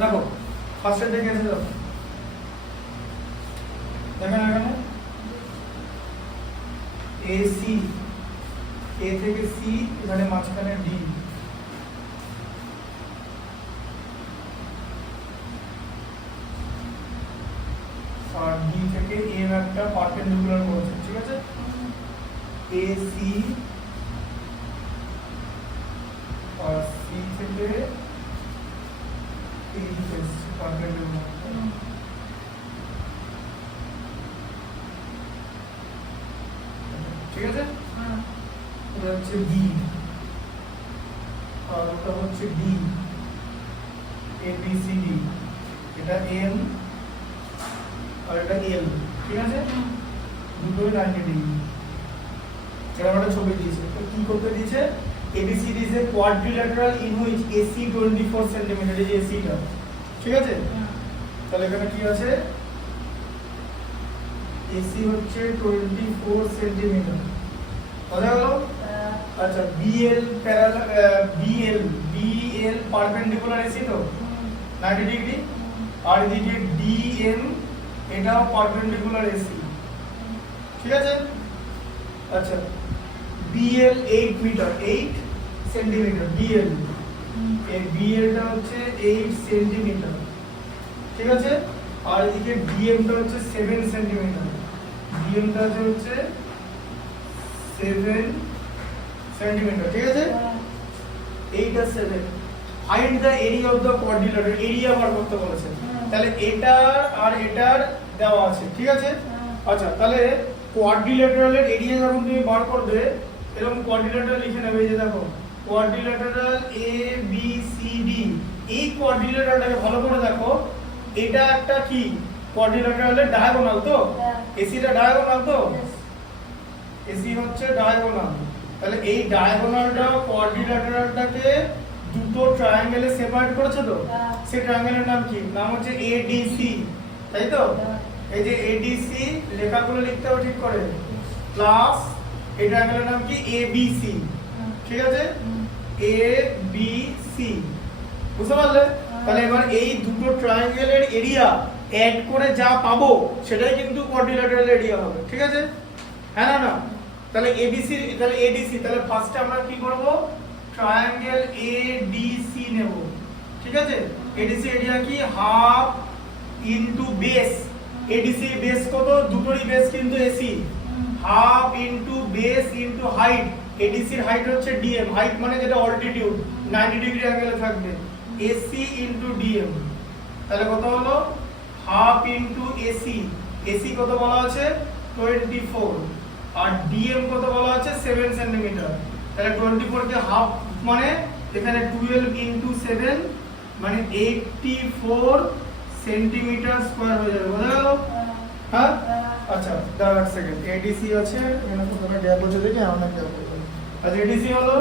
দেখো ফার্স্টে দেখে এসে দেখো, দেখেন এখানে AC, A থেকে C, এখানে মাঝখানে D, আর D থেকে M একটা পারপেন্ডিকুলার করেছে, ঠিক আছে? AC আর C থেকে এই পারপেন্ডিকুলার, ঠিক আছে? এটা হচ্ছে B আর ওটা হচ্ছে D, ABCD, এটা M আর এটা L, ঠিক আছে? দুটোই 90 ডিগ্রি। এরা একটা ছবি দিয়েছে, তো কি করতে দিয়েছে? ABCD is a quadrilateral in which AC 24 cm, এই যে AC টা, ঠিক আছে? তাহলে এখানে কি আছে? AC হচ্ছে 24 cm, বোঝা গেল? আচ্ছা, BL পারপেন্ডিকুলার AC তো 90 ডিগ্রি, আর এদিকে DM এটাও পারপেন্ডিকুলার AC, ঠিক আছে? আচ্ছা, BL 8 মিটার, 8 সেন্টিমিটার BL, এই BL টা হচ্ছে 8 সেন্টিমিটার, ঠিক আছে? আর এদিকে DM টা হচ্ছে 7 সেন্টিমিটার, DM টা হচ্ছে 7 সেন্টিমিটার, ঠিক আছে? 8 আর 7, find the area of the quadrilateral, area বার করতে বলেছে। তাহলে এটা আর এটার দেওয়া আছে, ঠিক আছে? আচ্ছা, তাহলে কোয়াড্রিলেটারালের এরিয়া যখন তুমি বার করবে, এরকম কোয়াড্রিলেটারাল লিখে নেবে, এই যে দেখো কোয়াড্রিলেটারাল ABCD, এই কোয়াড্রিলেটারালটাকে ভালো করে দেখো, এটা একটা কি কোয়াড্রিলেটারালের ডায়াগোনাল তো, এসিটা ডায়াগোনাল তো, এসি হচ্ছে ডায়াগোনাল। তাহলে এই ডায়াগোনালটা কোয়াড্রিলেটারালটাকে দুটো ট্রায়াঙ্গেলে সেপারেট করেছে তো, সেই ট্রায়াঙ্গেলের নাম কি? নাম হচ্ছে ADC, তাই তো? এই যে ADC লেখাগুলো লিখতে হবে ঠিক করে, প্লাস এই ট্রায়াঙ্গেলের নাম কি? ABC, ঠিক আছে? ABC, বুঝতে পারলে? তাহলে এবার এই দুটো ট্রায়াঙ্গেলের এরিয়া অ্যাড করে যা পাবো সেটাই কিন্তু কোয়াড্রিলেটারাল এরিয়া হবে, ঠিক আছে? হ্যাঁ না না? তাহলে ABC, তাহলে ADC, তাহলে ফার্স্টে আমরা কি করব? ট্রায়াঙ্গেল ADC নেব, ঠিক আছে? ADC এরিয়া কি? Half into base, ADC base কত? দুটোরই বেস কিন্তু AC, half into base into height, ADC এর হাইট হচ্ছে DM, হাইট মানে যেটা অল্টিটিউড 90 ডিগ্রি অ্যাঙ্গেলে থাকবে, AC ইনটু DM, তাহলে কত হলো? হাফ ইনটু AC কত বলা আছে? 24, আর DM কত বলা আছে? 7 সেন্টিমিটার। তাহলে 24 কে হাফ মানে এখানে 12 ইনটু 7 মানে 84 সেন্টিমিটার স্কয়ার হয়ে যাবে, বোঝা গেল? হ্যাঁ, আচ্ছা দাঁড়াও এক সেকেন্ড, ADC আছে এখানে, প্রথমে গ্যাপ হচ্ছে দেখি, অনেক গ্যাপ হচ্ছে। আচ্ছা, ADC হলো,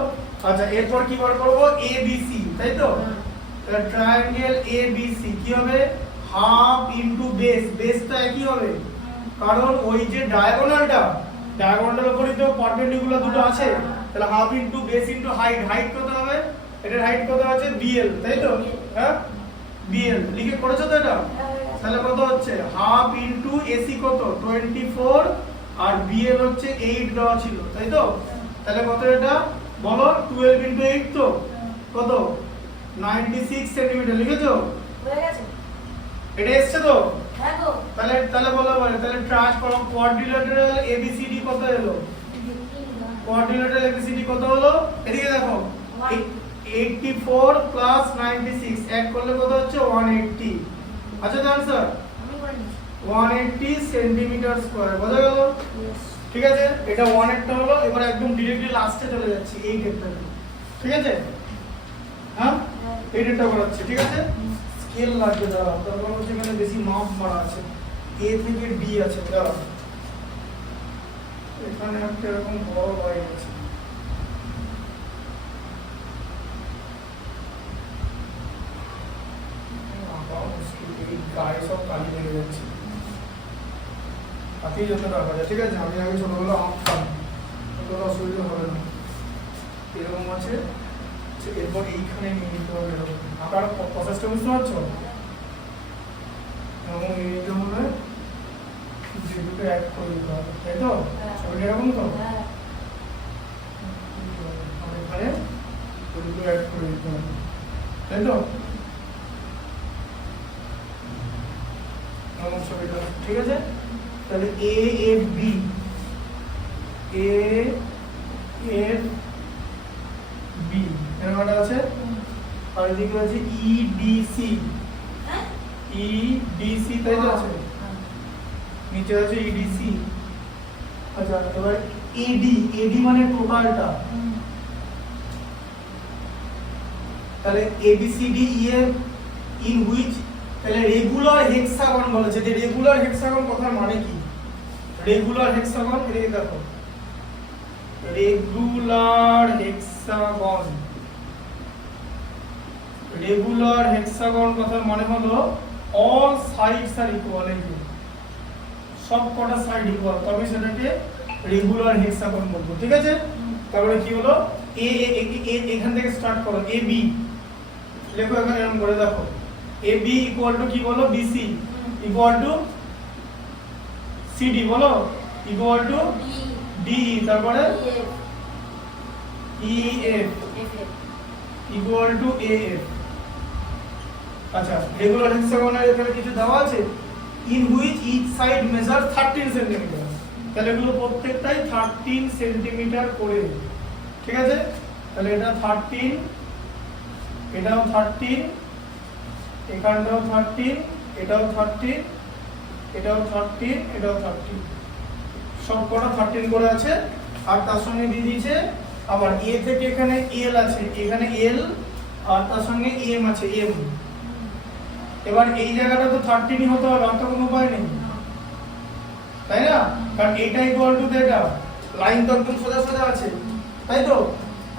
আচ্ছা এরপর কি বার করব? ABC, তাই তো? তাহলে ট্রায়াঙ্গেল ABC কি হবে? হাফ ইনটু বেস, বেসটা একই হবে, কারণ ওই যে ডায়াগোনালটার উপরই তো পারপেন্ডিকুলার দুটো আছে, তাহলে half into base into height, height কত হবে? এটার হাইট কত আছে? BL, তাই তো? হ্যাঁ, BL লিখে করেছো তো এটা? তাহলে কত হচ্ছে? হাফ ইনটু AC কত? 24, আর BL হচ্ছে 8 দেওয়া ছিল, তাই তো? তাহলে কত এটা বলো? 12 ইনটু 8 তো কত? 96 সেন্টিমিটার, লিখেছো? হয়ে গেছে, এটা এসছে তো? হ্যাঁ গো। তাহলে বলো, তাহলে ট্রান্স করো, কোয়াড্রিলেটারাল ABCD কত এলো? কোয়াড্রিলেটারাল ABCD কত হলো? এদিকে দেখো, 84 প্লাস 96 অ্যাড করলে কত হচ্ছে? 180। আচ্ছা তো आंसर আমি করে নিচ্ছি। 180 সেন্টিমিটার স্কয়ার, বোঝা গেল? ঠিক আছে, এটা 180 হলো। এবার একদম डायरेक्टली লাস্টে চলে যাচ্ছি, এই ডেটটা, ঠিক আছে? হ্যাঁ, এই ডেটটা করাচ্ছি, ঠিক আছে? স্কেল লাগবে, দাঁড়াও, তারপর হচ্ছে এখানে বেশি মাপ মারা আছে, A থেকে D আছে, দাঁড়াও, এখানে একটা এরকম বড় লাইন আছে, এই গায়ে সব কালি লেগে যাচ্ছে, হাতেই যত রাখা যায়, ঠিক আছে? আমি আগে ছোটবেলা আঁকতাম, কোনো অসুবিধা হবে না। এরকম আছে এরপর এইখানে নিয়ে নিতে হবে এরকম আকার প্রসেসটা বুঝতে পারছো এবং নিয়ে নিতে হবে যে দুটো অ্যাড করে দিতে হবে তাই তো ছবিটা এরকম তো হ্যাঁ আর এখানে ওই দুটো অ্যাড করে দিতে হবে তাই তো ছবিটা ঠিক আছে তাহলে A F B A F B এরকম একটা আছে আর এদিকে আছে ইডিসি হ্যাঁ ইডিসি তাই তো আছে নিচে আছে ইডিসি আচ্ছা এবার এডি এডি মানে টোটালটা তাহলে এবিসিডি ইএফ ইন হুইচ তাহলে রেগুলার হেক্সাগন বলেছে যে রেগুলার হেক্সাগন কথার মানে কি রেগুলার হেক্সাগন এদিকে দেখো রেগুলার হেক্সাগন রেগুলার হেক্সাগন কথার মানে হলো অল সাইডস আর ইকুয়াল এই যে সব কটা সাইড ইকুয়াল তবে সেটাকে রেগুলার হেক্সাগন বলবো ঠিক আছে তারপরে কি হলো এ এখান থেকে স্টার্ট করো এ বি লেখো এখানে এরকম করে দেখো এ বি ইকুয়াল টু কি বলো বিসি ইকুয়াল টু সিডি বলো ইকুয়াল টু ডি তারপরে ইএফ ইকুয়াল টু এএফ আচ্ছা রেগুলার হেক্সাগনের এখানে কিছু দেওয়া আছে in which each side measure 13 centimetre তাহলে এগুলো প্রত্যেকটাই 13 সেন্টিমিটার করে ঠিক আছে তাহলে এটা 13 এটাও 13 এখানটাও 13 এটাও 13 এটাও 13 এটাও 13 সব কটা 13 করে আছে আর তার সঙ্গে দিয়ে দিয়েছে আবার এ থেকে এখানে এল আছে এখানে এল আর তার সঙ্গে এম আছে এম এবার এই জায়গাটা তো 13ই হতে হবে আর তো কোনো উপায় নেই তাই না কারণ এটা ইকুয়াল টু এটা লাইন তো একদম সোজা সোজা আছে তাই তো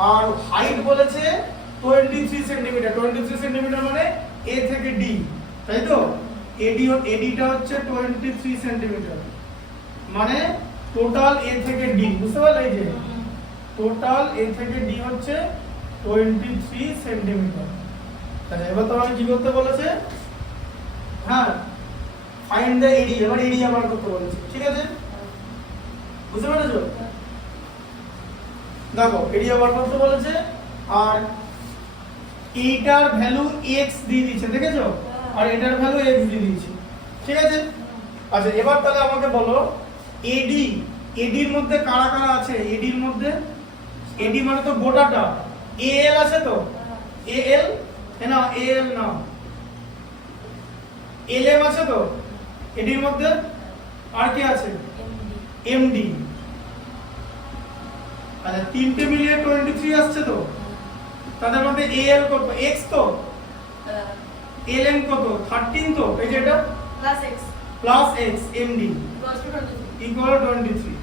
আর হাইট বলেছে 23 সেন্টিমিটার 23 সেন্টিমিটার মানে এ থেকে ডি তাই তো এডিটা হচ্ছে 23 সেন্টিমিটার মানে টোটাল এ থেকে ডি বুঝতে পারলে এই যে টোটাল এ থেকে ডি হচ্ছে 23 সেন্টিমিটার আচ্ছা এবার তোমাকে কি করতে বলেছে হ্যাঁ ফাইন্ড দ্য এরিয়া এবার এরিয়া বার করতে বলেছে ঠিক আছে বুঝতে পেরেছো দেখো এরিয়া বার করতে বলেছে আর এইটার ভ্যালু x দিয়ে দিয়েছে দেখেছো আর এটার ভ্যালু x দিয়ে দিয়েছে ঠিক আছে আচ্ছা এবার তাহলে আমাকে বলো এডি এডির মধ্যে কারা কারা আছে এডির মধ্যে এডি মানে তো গোটাটা এল আছে তো এল না এল না এলএম আছে তো এডির মধ্যে আর কি আছে এমডি আচ্ছা তিনটে মিলিয়ে 23 আসছে তো তাদের মধ্যে এল কত x তো এলএম কত 13 তো এই যে এটা plus x MD equal 23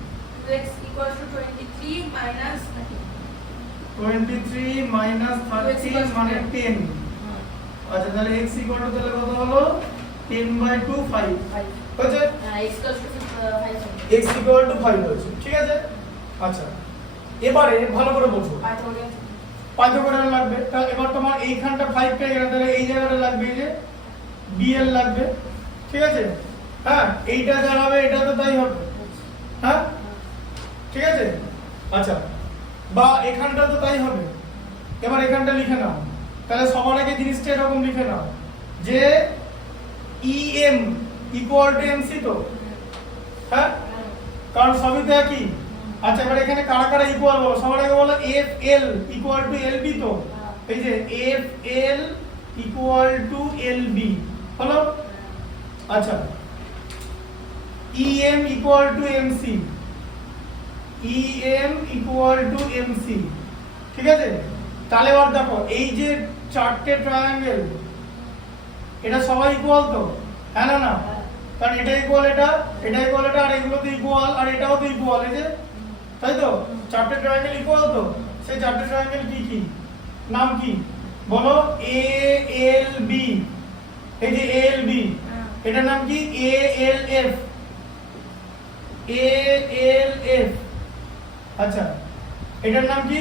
x equals to 23 minus 23 minus 13 মানে 10 আচ্ছা তাহলে x ইকুয়াল টু তাহলে কত হলো 10/2 5 হচ্ছে x equals to 5 x equal to 5 হচ্ছে ঠিক আছে আচ্ছা এবারে ভালো করে বোঝো পাইথাগোরাস লাগবে তাহলে এবার তোমার এইখানটা 5 পেয়ে গেলে তাহলে এই জায়গাটা লাগবে এই যে dl লাগবে ঠিক আছে হ্যাঁ এইটা যা হবে এটা তো তাই হবে হ্যাঁ ঠিক আছে আচ্ছা বা এখানটা তো তাই হবে এবার এখানটা লিখে নাও তাহলে সবার আগে জিনিসটা এরকম লিখে নাও যে em ইকুয়াল টু mc তো হ্যাঁ কারণ সবই তো একই আচ্ছা এবার এখানে কারা কারা ইকুয়াল বলো সবার আগে বলো fl ইকুয়াল টু lb তো এই যে fl ইকুয়াল টু lb হলো আচ্ছা em equal to mc em equal to mc ঠিক আছে তাহলে এবার দেখো এই যে চারটে ট্রায়াঙ্গেল এটা সবাই ইকুয়াল তো হ্যাঁ না না কারণ এটা ইকুয়াল এটা ইকুয়াল এটা আর এগুলো তো ইকুয়াল আর এটাও তো ইকুয়াল এই যে তাই তো চারটে ট্রায়াঙ্গেল ইকুয়াল তো সেই চারটে ট্রায়াঙ্গেল কি কি নাম কি বলো এ এল বি এই যে এ এল বি এটার নাম কি এ এল এফ এ এল এফ আচ্ছা এটার নাম কি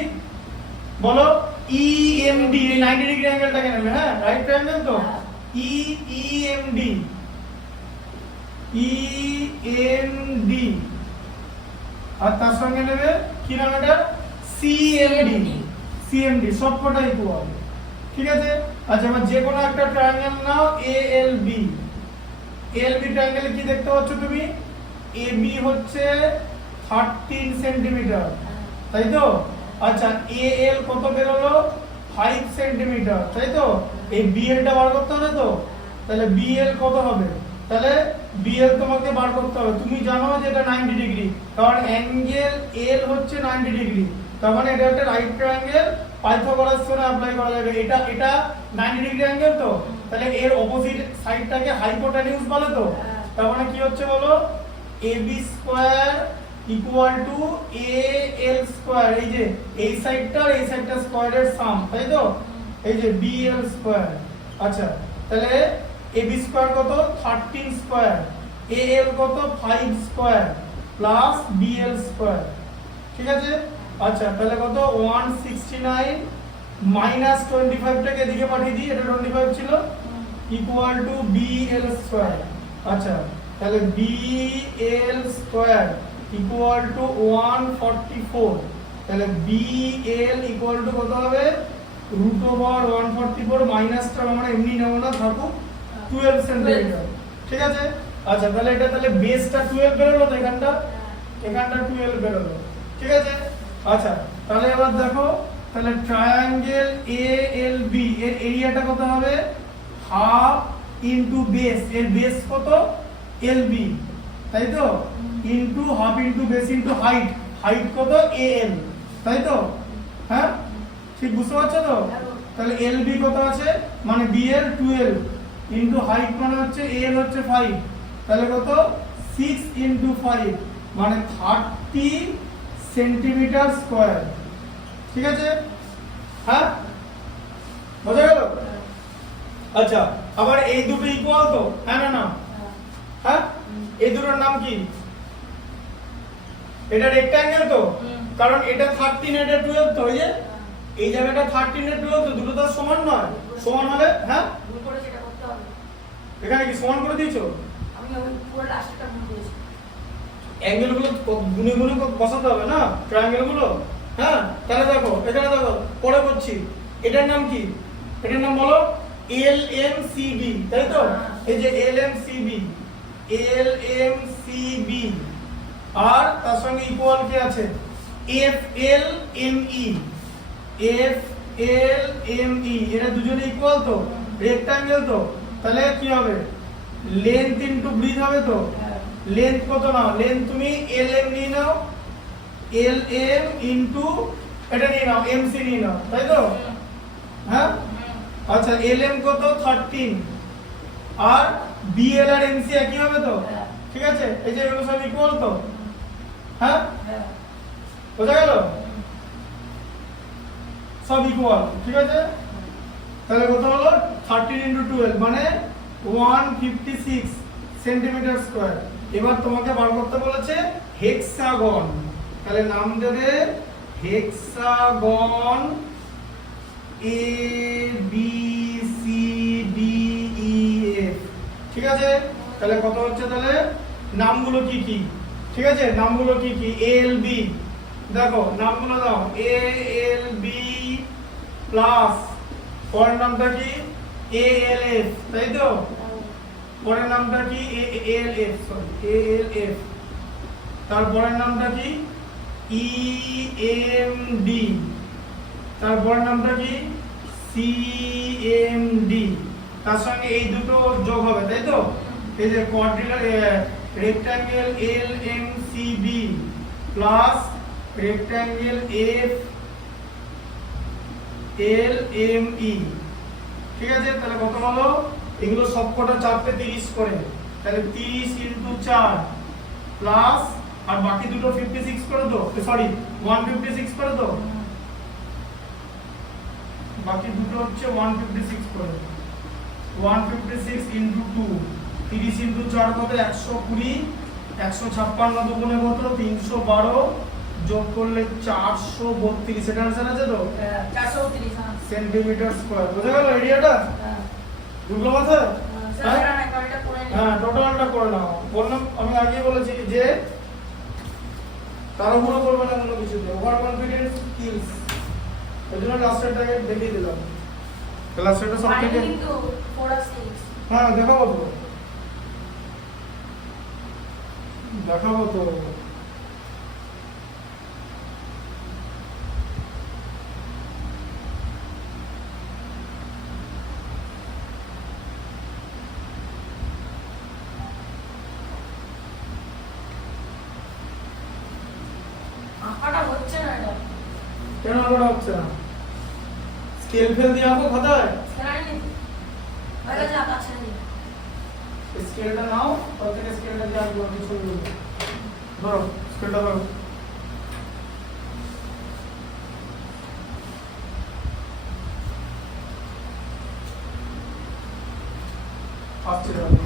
বলো EMD এই 90 ডিগ্রি অ্যাঙ্গেলটাকে নেবে, হ্যাঁ রাইট ট্রায়াঙ্গেল তো EMD আর তার সঙ্গে নেবে কি নাম এটা CMD সবকটা ইকুয়াল, ঠিক আছে। আচ্ছা এবার যে কোনো একটা ট্রায়াঙ্গেল নাও ALB ট্রায়াঙ্গেলে কি দেখতে পাচ্ছ তুমি, AB হচ্ছে 13 সেন্টিমিটার, তাই তো। আচ্ছা AL কত বের হলো 5 সেন্টিমিটার, তাই তো। এই BL টা বার করতে হবে তো, তাহলে BL কত হবে, তাহলে BL তোমাকে বার করতে হবে। তুমি জানো যে এটা 90 ডিগ্রি, কারণ অ্যাঙ্গেল L হচ্ছে 90 ডিগ্রি, তার মানে এটা একটা right triangle, Pythagoras theorem apply করা যাবে। এটা 90 ডিগ্রি অ্যাঙ্গেল তো, তাহলে এর অপোজিট সাইডটাকে হাইপোটেনিউস বলে তো। তার মানে কি হচ্ছে বলো, AB square equal to AL square, এই যে এই সাইডটা আর এই সাইডটা স্কয়ারের সাম, তাই তো। এই যে BL স্কয়ার। আচ্ছা তাহলে AB স্কয়ার কত 13 স্কয়ার, AL কত 5 স্কয়ার প্লাস BL স্কয়ার, ঠিক আছে। আচ্ছা তাহলে কত 169 মাইনাস 25 টাকে এদিকে পাঠিয়ে দিই, এটা 25 ছিল, ইকুয়াল টু BL স্কয়ার। আচ্ছা তাহলে BL স্কয়ার ইকুয়াল টু 144, তাহলে BL ইকুয়াল টু কত হবে রুট ওভার 144, মাইনাসটা আমরা এমনি নেব না, থাকুক 12 সেন্টিমিটার, ঠিক আছে। আচ্ছা তাহলে এটা তাহলে বেসটা 12 বেরোলো তো, এখানটা 12 বেরোলো, ঠিক আছে। আচ্ছা তাহলে এবার দেখো, তাহলে ট্রায়াঙ্গেল ALB এর এরিয়াটা কত হবে হাফ ইনটু বেস, এর বেস কত LB, তাই তো, into half into base into height কত AL, তাই তো, হ্যাঁ ঠিক বুঝতে পারছো তো। তাহলে LB কত আছে, মানে BL 12 ইনটু হাইট মানে হচ্ছে AL হচ্ছে 5, তাহলে কত 6 ইনটু 5 মানে 30 সেন্টিমিটার স্কয়ার, ঠিক আছে, হ্যাঁ বোঝা গেল। আচ্ছা আবার এই দুটো ইকুয়াল তো, হ্যাঁ না না, হ্যাঁ এই দুটোর নাম কি, এটা রেক্ট্যাঙ্গেল তো, কারণ এটা 13 এটা 12 তো, এই যে এই জায়গাটা 13 এর 12 তো, দুটো তো সমান নয়, সমান হলে হ্যাঁ ভুল করে সেটা করতে হবে। এখানে কি সমান করে দিয়েছো, আমি ওই পুরো লাস্টটা ভুল করেছি। অ্যাঙ্গেল গুলো গুনে গুনে বসাতে হবে না ট্রায়াঙ্গেল গুলো, হ্যাঁ। তাহলে দেখো এখানে দেখো পরে করছি, এটার নাম কি, এটার নাম বলো LMCB, তাই তো। এই যে LMCB আর তার সঙ্গে ইকুয়াল কি আছে FLME, এরা দুজনে ইকুয়াল তো, রেক্ট্যাঙ্গেল তো, তাহলে কি হবে লেন্থ ইনটু ব্রিথ হবে তো। লেন্থ কত নাও, লেন্থ তুমি LM নিয়ে নাও, LM ইনটু এটা নিয়ে নাও MC নিয়ে নাও, তাই তো, হ্যাঁ। আচ্ছা LM কত 13 আর BL আর MC একই হবে তো, ঠিক আছে। এই যে এগুলো সব ইকুয়াল তো, হ্যাঁ বোঝা গেল, সব ইকুয়াল, ঠিক আছে। তাহলে কত হলো 13 ইনটু 12 মানে 156 সেন্টিমিটার স্কয়ার। এবার তোমাকে বার করতে বলেছে হেক্সাগন, তাহলে নাম দেবে হেক্সাগন ABCDEF, ঠিক আছে। তাহলে কত হচ্ছে, তাহলে নামগুলো কি কি, ঠিক আছে, নামগুলো কি কি ALB, দেখো নামগুলো দাও ALB প্লাস পরের নামটা কি ALF, তাই তো, পরের নামটা কি ALF, তারপরের নামটা কি EMD, তারপরের নামটা কি CMD, তার সঙ্গে এই দুটো যোগ হবে, তাই তো। এই যে rectangle LMCB plus rectangle FLME, ঠিক আছে। তাহলে কত হলো, এগুলো সবকটা চারটে 30 করে, তাহলে 30 ইনটু 4 প্লাস আর বাকি দুটো 56 করে তো, সরি 156 করে তো, বাকি দুটো হচ্ছে 156 করে, 156 ইনটু 2, 30 ইনটু 4 কত 120, 156 দুগুণে কত 312, যোগ করলে 432, এটা আনসার আছে তো 432 সেন্টিমিটার স্কয়ার। বুঝা গেল এরিয়াটা? হ্যাঁ ঢুকলো মাথায়? স্যার এটা না এটা করে নিন হ্যাঁ, টোটালটা করে নাও। বললাম, আমি আগে বলেছি যে তার উপরে করবে না কোনো কিছুতে, ওভার কনফিডেন্স কিলস। এই জন্য লাস্টেরটাকে দেখিয়ে দিলাম। লাস্টেরটা সব থেকে কিন্তু 4 আর 6 হ্যাঁ দেখাবো তো, দেখাবো তো। আঁকাটা হচ্ছে না এটা কেন আবার হচ্ছে না? স্কেল ফেল দিয়ে আঁকো খাতায়। স্যার নিন আরে যা কাছে নিন স্কেলটা নাও, তার থেকে স্কেলটা দিয়ে আঁকবো আমি ছবি। ধরো স্কেলটা ধরো। আসছে দেখো।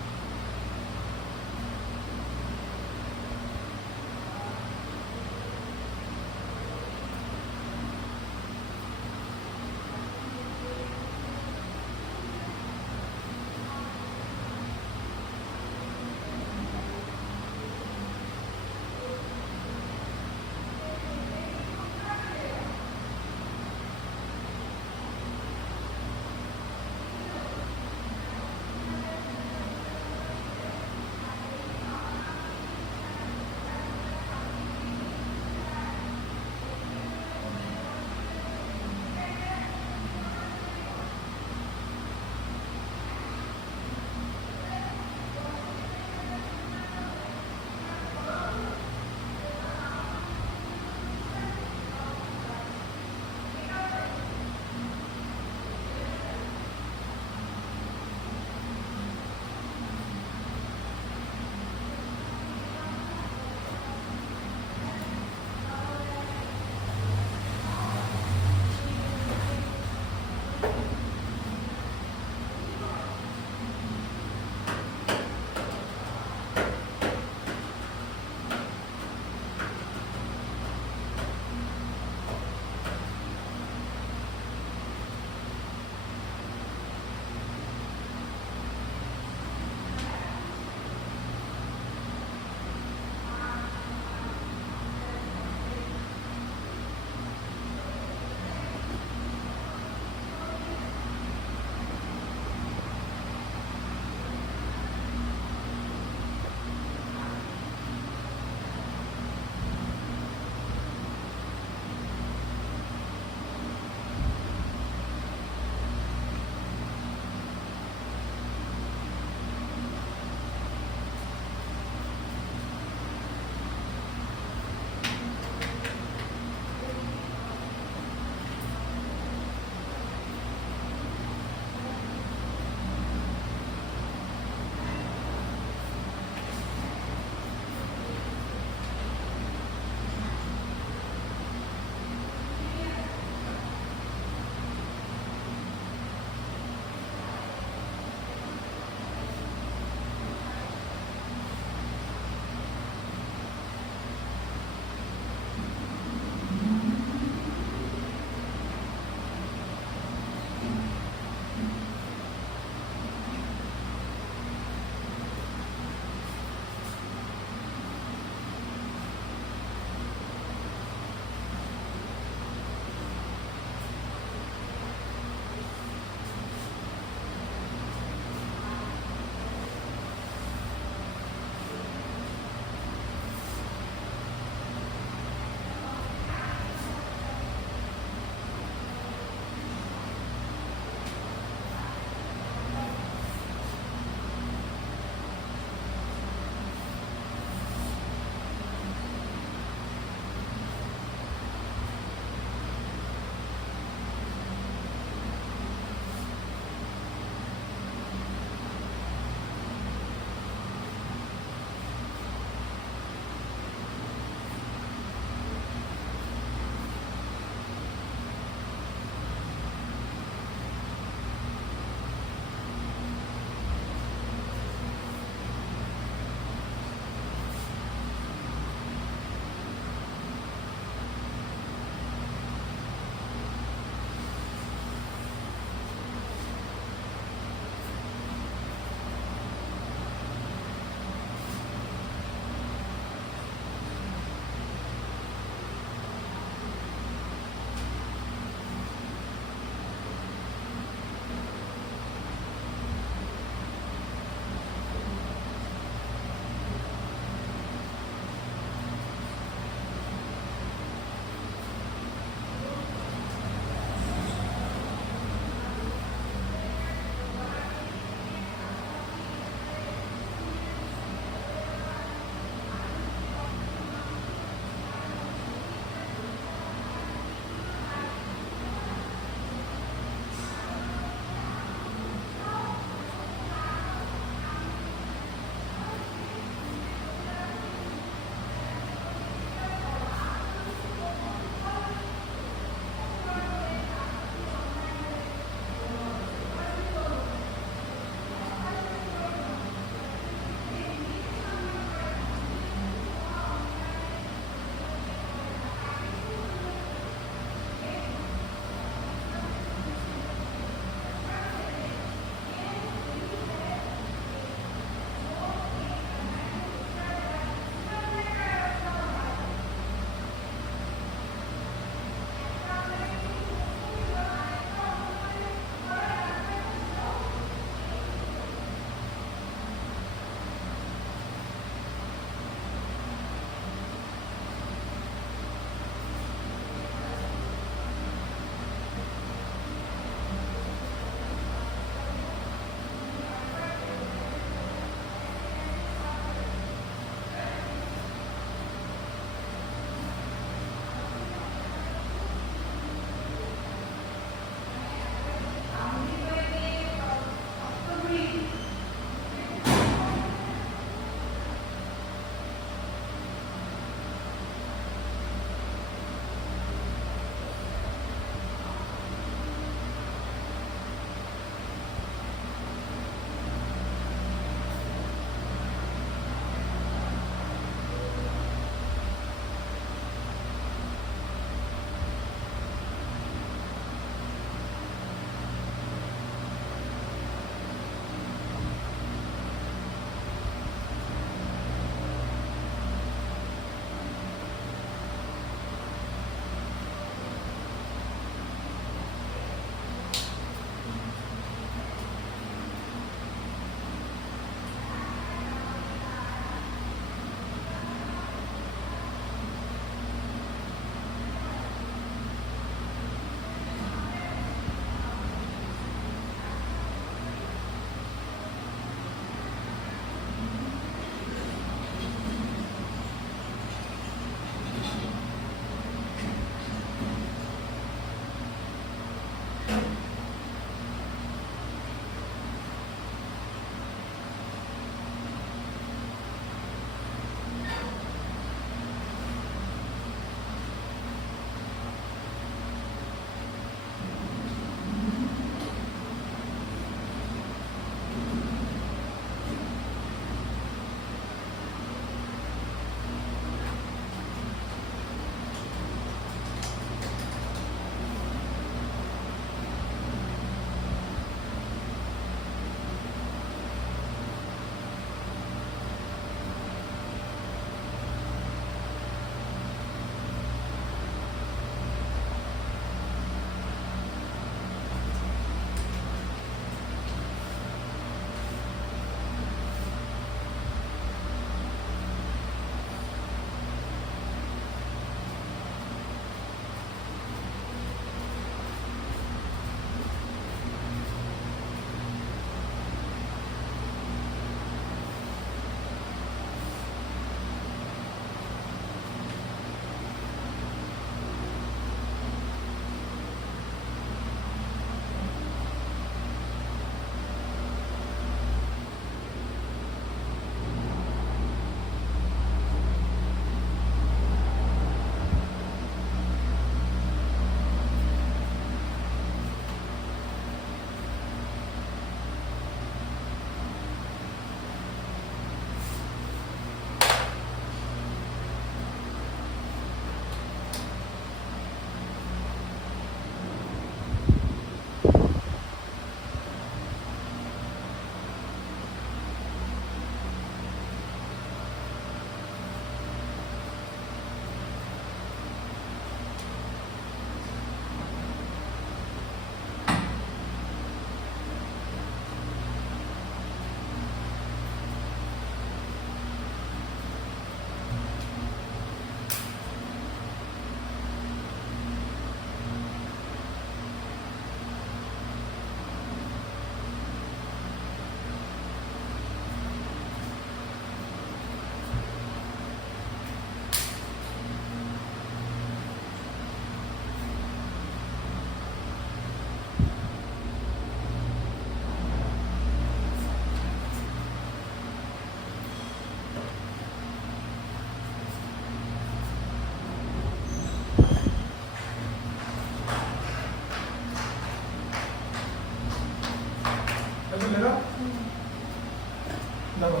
দেখো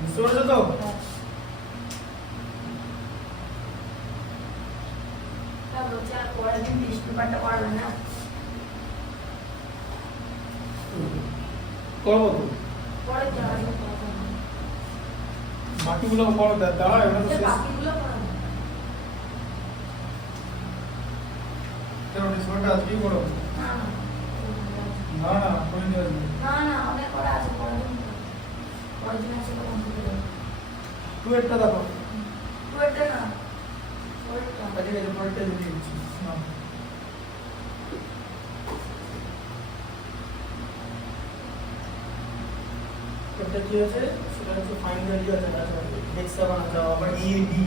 বুঝতে পারছো তো? বলছি আর পরের দিন টেস্ট পেপারটা করাবে না? করবো তো পরের দিন আজকে করাবে না। বাকিগুলো করো, দাঁড়া এগুলো তো যে শেষ। বাকিগুলো করাবে। কেন ডিসপ্লেটা আজকেই করো? না না না না করে নিয়ে আসবে। না না অনেক করা আছে, পরের দিন করো। পরের দিন আছে কমপ্লিট করে দেবো। টুয়েটটা দেখো। টুয়েলভটা না, টুয়েলভটা। ঠিক আছে, পরেরটা দিয়ে দিচ্ছি। নাও। এটা কি আছে? সেটা হচ্ছে ফাইন্ড ভ্যালু আছে, আচ্ছা হেক্সা বানাতে হবে আবার এ বি।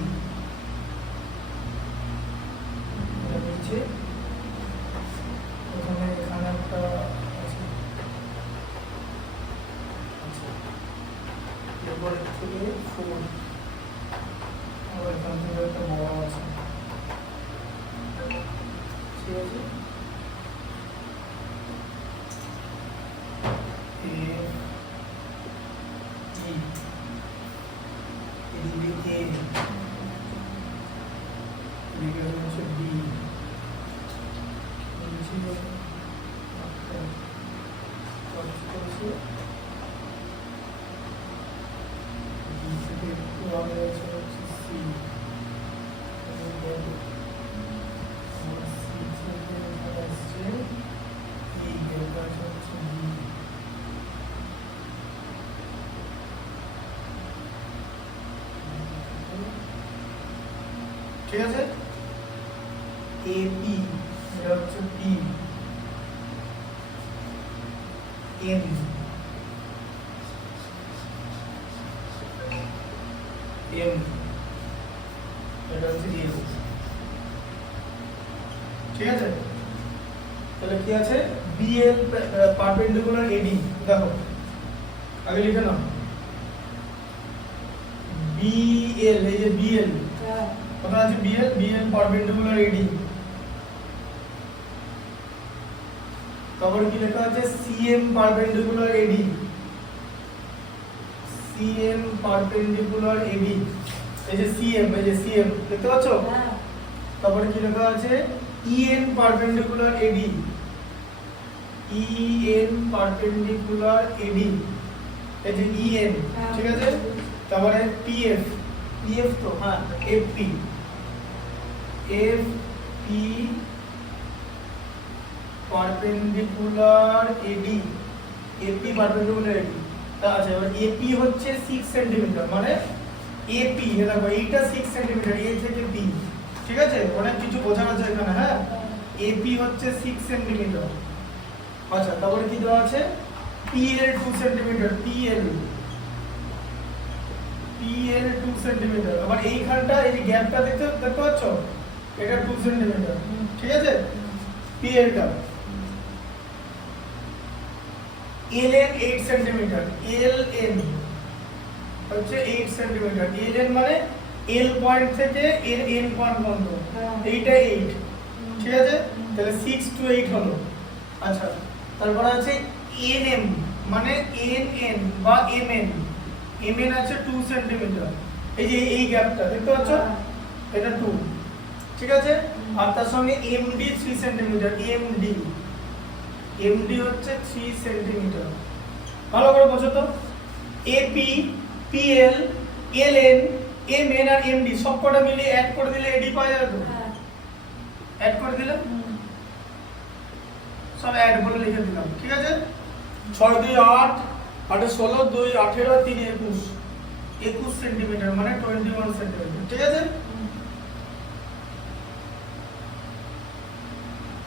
এটা নিচে এখানে এখানে একটা আছে। আচ্ছা এরপর থেকে 4 আবার এখান থেকে একটা বড় আছে। ঠিক আছে, এ ই এদিকে এ এদিকে হচ্ছে বি নিচে একটা হচ্ছে বি থেকে একটু আগে আছে হচ্ছে সি। ঠিক আছে, এ পি এটা হচ্ছে পি, এম এম এটা হচ্ছে এল। ঠিক আছে, তাহলে কি আছে? বিএল পারপেন্ডিকুলার এডি। দেখো আগে লিখে নাও বিএল, এই যে বিএল হ্যাঁ কথা আছে, বিএল বিএল পারপেন্ডিকুলার এডি। তারপর কি লেখা আছে? সিএম পারপেন্ডিকুলার এডি, সিএম পারপেন্ডিকুলার এডি। এই যে সিএম, এই যে সিএম দেখতে পাচ্ছ? হ্যাঁ তারপরে কি লেখা আছে? ইএন পারপেন্ডিকুলার এডি, ইএন পারপেন্ডিকুলার এডি, এই যে ইএন। ঠিক আছে, তারপরে পিএফ, পিএফ তো হ্যাঁ এফপি, এফপি পারপেন্ডিকুলার এডি, এপি পারপেন্ডিকুলার এডি। আচ্ছা এবার এপি হচ্ছে 6 সেন্টিমিটার, মানে এপি দেখো এইটা 6 সেন্টিমিটার এ থেকে বি। ঠিক আছে, অনেক কিছু বোঝানো আছে এখানে। হ্যাঁ, এপি হচ্ছে 6 সেন্টিমিটার। আচ্ছা তারপরে কি দেওয়া আছে? PL 2 centimetre, PL PL 2 centimetre. আবার এইখানটা এই যে গ্যাপটা দেখতে পাচ্ছ, এটা 2 সেন্টিমিটার। ঠিক আছে, পিএলটা। এলএন 8 সেন্টিমিটার, এলএন হচ্ছে 8 সেন্টিমিটার। এলএন মানে এল পয়েন্ট থেকে এর এন পয়েন্ট পর্যন্ত, এইটা 8। ঠিক আছে, তাহলে 6 to 8 হলো। আচ্ছা তারপর আছে এনএম, মানে এনএন বা এমএন। এমএন আছে 2 সেন্টিমিটার, এই যে এই গ্যাপটা দেখতে পাচ্ছ, এটা 2। ঠিক আছে, আর তার সঙ্গে এমডি 3 সেন্টিমিটার, এমডি এমডি হচ্ছে 3 সেন্টিমিটার। ভালো করে বোঝো তো, এপি, পিএল, এলএন, এমএন আর এমডি সবকটা মিলে অ্যাড করে দিলে এডি পাওয়া যাবে তো? হ্যাঁ অ্যাড করে দিলে সব অ্যাড বলে লিখে দিলাম। ঠিক আছে, 6 2 8, 8 16, 2 18, 3 21, 21 সেন্টিমিটার মানে 21 সেন্টিমিটার। ঠিক আছে,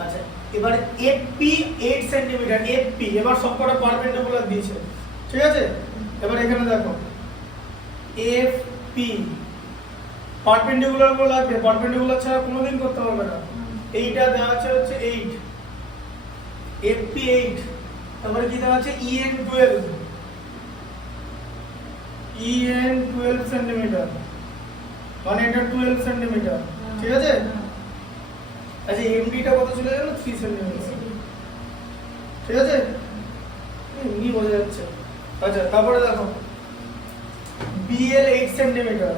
আচ্ছা এবার এফপি 8 সেন্টিমিটার, এফপি এবার সবকটা পারপেন্ডিকুলার দিয়েছে। ঠিক আছে, এবার এখানে দেখো এফপি পারপেন্ডিকুলার গুলো লাগবে, পারপেন্ডিকুলার ছাড়া কোনোদিন করতে পারবে না। এইটা দেওয়া আছে হচ্ছে 8, এফপি 8। তারপরে কি দেওয়া আছে? ইএন 12, ইএন 12 সেন্টিমিটার মানে এটা 12 সেন্টিমিটার। ঠিক আছে, আচ্ছা এমডিটা কত ছিল জানো? 3 সেন্টিমিটার। ঠিক আছে, এমনি বোঝা যাচ্ছে। আচ্ছা তারপরে দেখো বিএল 8 সেন্টিমিটার,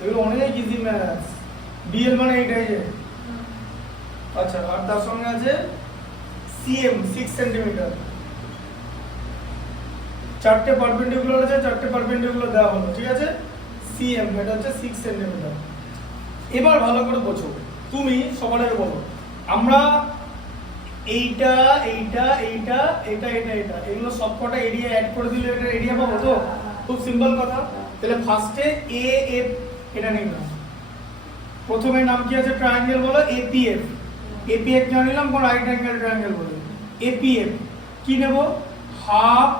এগুলো অনেক ইজি ম্যাথস। বিএল মানে এইটাই যে, আচ্ছা আর তার সঙ্গে আছে সিএম 6 সেন্টিমিটার, চারটে পারপেন্ডিকুলার আছে, চারটে পারপেন্ডিকুলার দেওয়া হলো, ঠিক আছে। সিএম এটা হচ্ছে 6 সেন্টিমিটার। এবার ভালো করে বোঝো, তুমি সবার আগে বলো, আমরা এইটা এইটা এইটা এটা এটা এটা এগুলো সবকটা এরিয়া অ্যাড করে দিলে এটা এরিয়া পাবো তো? খুব সিম্পল কথা। তাহলে ফার্স্টে এ এফ এটা নিলাম, প্রথমে নাম কি আছে ট্রায়াঙ্গেল বলো এপিএফ, এপিএফ জানিলাম কোন রাইট অ্যাঙ্গেল ট্রায়াঙ্গেল বলে। এপিএফ কি নেব, হাফ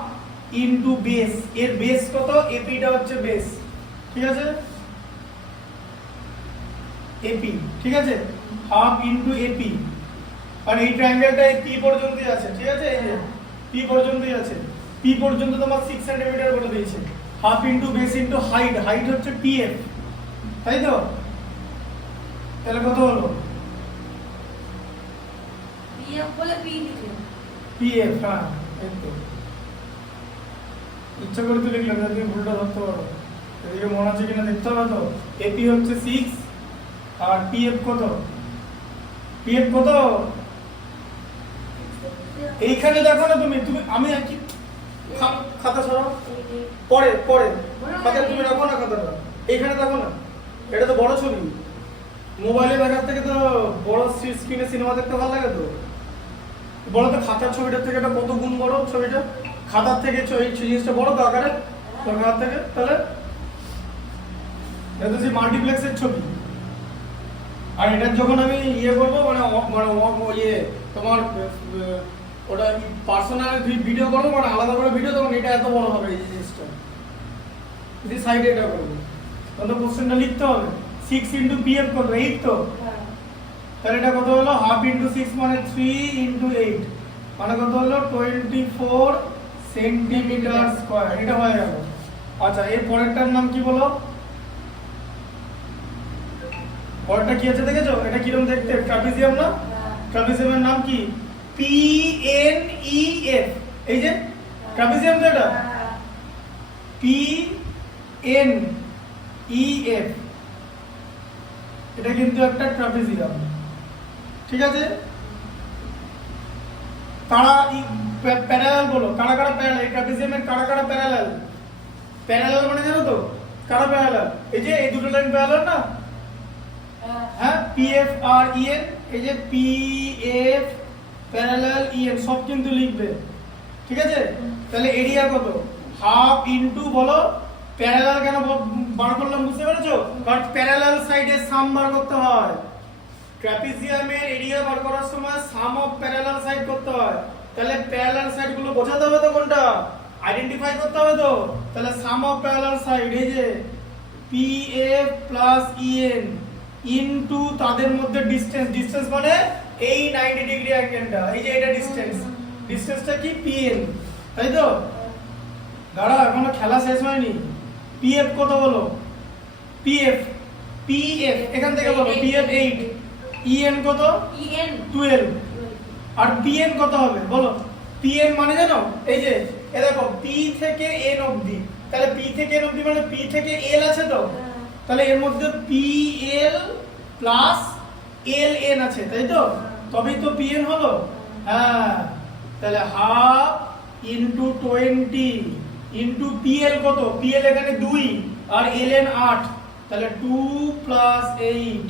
ইনটু বেস, এর বেস কত, এপিটা হচ্ছে বেস, ঠিক আছে, এপি, ঠিক আছে, হাফ ইনটু এপি। আর এই ট্রায়াঙ্গেলটা এই পি পর্যন্তই আছে, ঠিক আছে, এই যে পি পর্যন্তই আছে, পি পর্যন্ত তোমার 6 সেন্টিমিটার বলে দিয়েছে। Half into base into height, height হচ্ছে পিএফ, তাই তো? তাহলে কত হলো, পিএফ বলে পি লিখে পিএফ, হ্যাঁ এই তো ইচ্ছা করে তো লিখলাম না, তুমি ভুলটা ধরতে পারো, এদিকে মনে আছে কিনা দেখতে হবে তো। এপি হচ্ছে 6 আর পিএফ কত, পিএফ কত এইখানে দেখো না তুমি, তুমি আমি কি খাতা সরাও, পরে পরে খাতা তুমি রাখো না, খাতাটা এইখানে দেখো না, এটা তো বড় ছবি, মোবাইলে দেখার থেকে তো বড় স্ক্রিনে সিনেমা দেখতে ভালো লাগে তো। বলো তো খাতার ছবিটার থেকে এটা কত গুণ বড়, ছবিটা খাতার থেকে এই জিনিসটা বড় তো আকারে খাতার থেকে, তাহলে এটা তো সেই মাল্টিপ্লেক্সের ছবি। আর এটা যখন আমি ইয়ে করবো মানে ইয়ে তোমার ওটা পার্সোনাল ভিডিও করবো মানে আলাদা করে ভিডিও, তখন এটা এত বড় হবে এই জিনিসটা, যদি সাইডে এটা করবো তখন তো কোশ্চেনটা লিখতে হবে। 6 ইন্টু পিএফ কত, 8 তো, তাহলে এটা কত হলো, হাফ ইন্টু 6 মানে 3 ইন্টু 8 মানে কত হলো 24 সেন্টিমিটার স্কয়ার, এটা হয়ে গেল। আচ্ছা এর পরেরটার নাম কি বলো, পরেরটা কি আছে দেখেছো, এটা কিরকম দেখতে, ট্রাপিজিয়াম না, ট্রাপিজিয়ামের নাম কি, পিএনইএফ, এই যে ট্রাপিজিয়াম তো এটা, পিএনইএফ, এটা কিন্তু একটা ট্রাপিজিয়াম, ঠিক আছে। কারা প্যারালাল বলো, কারা কারা প্যারালাল, এই ট্রাপিজিয়ামের কারা কারা প্যারালাল, প্যারালাল মানে জানো তো কারা প্যারালাল, এই যে এই দুটো লাইন প্যারালাল না, হ্যাঁ পিএফ আর ইএন, এই যে পিএফ প্যারালাল ইএন সব কিন্তু লিখবে, ঠিক আছে। তাহলে এরিয়া কত, হাফ ইনটু বলো, প্যারালাল কেন বার করলাম বুঝতে পেরেছো, কারণ প্যারালাল সাইডে সাম বার করতে হয়, ট্রাপিজিয়ামের এরিয়া বার করার সময় সাম অফ প্যারালাল সাইড করতে হয়, তাহলে প্যারালাল সাইড গুলো বোঝাতে হবে তো কোনটা, আইডেন্টিফাই করতে হবে তো। তাহলে সাম অফ প্যারালাল সাইড এই যে পিএফ প্লাস ইএন ইনটু তাদের মধ্যে ডিসটেন্স, ডিসটেন্স মানে এই 90 ডিগ্রি অ্যাঙ্গেলটা, এই যে এটা ডিসটেন্স, ডিসটেন্সটা কি পিএন, তাই তো। দাঁড়া এখনো খেলা শেষ হয়নি, পিএফ কত বলো, পিএফ পিএফ এখান থেকে বলো, পিএফ 8, ইএন কত, ইএন 12, আর পিএন কত হবে বলো, পিএন মানে জানো এই যে এ দেখো পি থেকে এন অবধি, তাহলে পি থেকে এন অবধি মানে পি থেকে এল আছে তো, তাহলে এর মধ্যে পিএল প্লাস এল এন আছে, তাই তো, তবেই তো পিএন হলো, হ্যাঁ। তাহলে হাফ ইনটু 20 ইনটু পিএল কত, পিএল এখানে 2 আর এল এন 8, তাহলে 2 প্লাস 8,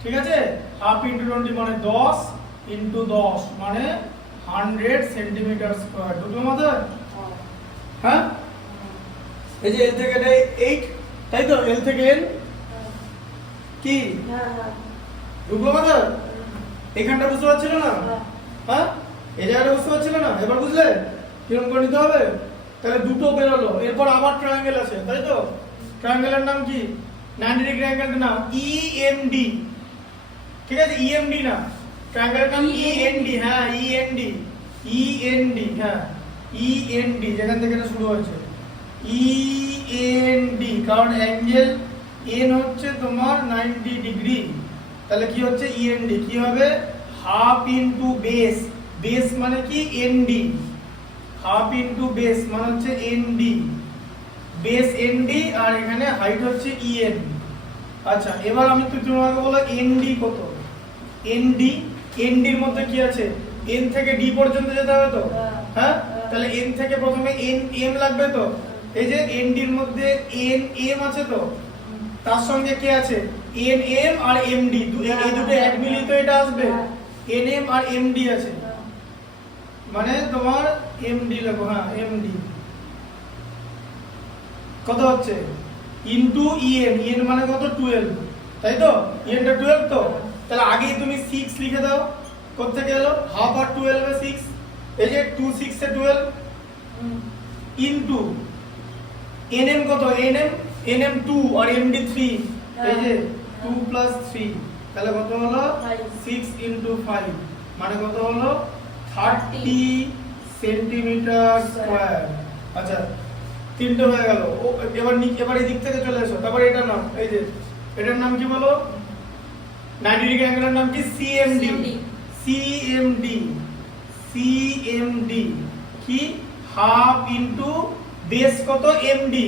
ঠিক আছে। হাফ ইনটু 20 মানে 10 ইনটু 10 মানে 100 সেন্টিমিটার স্কয়ার, দুটো মতো, হ্যাঁ। এই যে এল থেকে এটা 8, তাই তো, এল থেকে এন কি ঢুকলো মাথা, এখানটা বুঝতে পারছিল না, হ্যাঁ এই জায়গাটা বুঝতে পারছিল না, এবার বুঝলে কিরকম করে নিতে হবে। তাহলে দুটো বেরোলো, এরপর আবার ট্রায়াঙ্গেল আছে, তাই তো, ট্রায়াঙ্গেলের নাম কি, 90 ডিগ্রি অ্যাঙ্গেলটার নাম ইএমডি, ঠিক আছে, ইএমডি না, ট্রায়াঙ্গেলের নাম ইএনডি, হ্যাঁ ইএনডি, ইএনডি, হ্যাঁ ইএনডি, যেখান থেকে এটা শুরু হয়েছে ইএনডি, কারণ অ্যাঙ্গেল এন হচ্ছে তোমার 90 ডিগ্রি, তাহলে কি হচ্ছে ইএনডি কি হবে, হাফ ইনটু বেস, বেস মানে কি এনডি, হাফ ইনটু বেস মানে হচ্ছে এনডি, বেস এনডি আর এখানে হাইট হচ্ছে ইএন। আচ্ছা এবার আমি তো তোমাকে বলো এনডি কত, এনডি, এনডির মধ্যে কি আছে, এন থেকে ডি পর্যন্ত যেতে হবে তো, হ্যাঁ তাহলে এন থেকে প্রথমে এন এম লাগবে তো, এই যে এনডির মধ্যে এন এম আছে তো, তার সঙ্গে কি আছে এন এম আর এমডি, এই দুটো এক মিলিত এটা আসবে, এন এম আর এমডি আছে, মানে তোমার এমডি লেখো, হ্যাঁ এমডি কত হচ্ছে ইনটু ইএন, ইএন মানে কত 12, তাই তো, ইএনটা 12 তো, তাহলে আগেই তুমি 6 লিখে দাও, কত থেকে এলো হাফ আর 12 এ 6, এই যে 2 6 এ 12 ইনটু এনএম কত, এনএম এনএম 2 আর এমডি 3, এই যে 2 প্লাস 3, তাহলে কত হলো 6 ইনটু 5 মানে কত হলো 30 সেন্টিমিটার স্কয়ার। আচ্ছা তিনটে হয়ে গেল, ও এবার এই দিক থেকে চলে এসো, তারপর এটার নাম, এই যে এটার নাম কি বলো, 90 ডিগ্রি অ্যাঙ্গেলের নাম কি সিএমডি, সিএমডি, সিএমডি কি হাফ ইনটু বেস কত MD,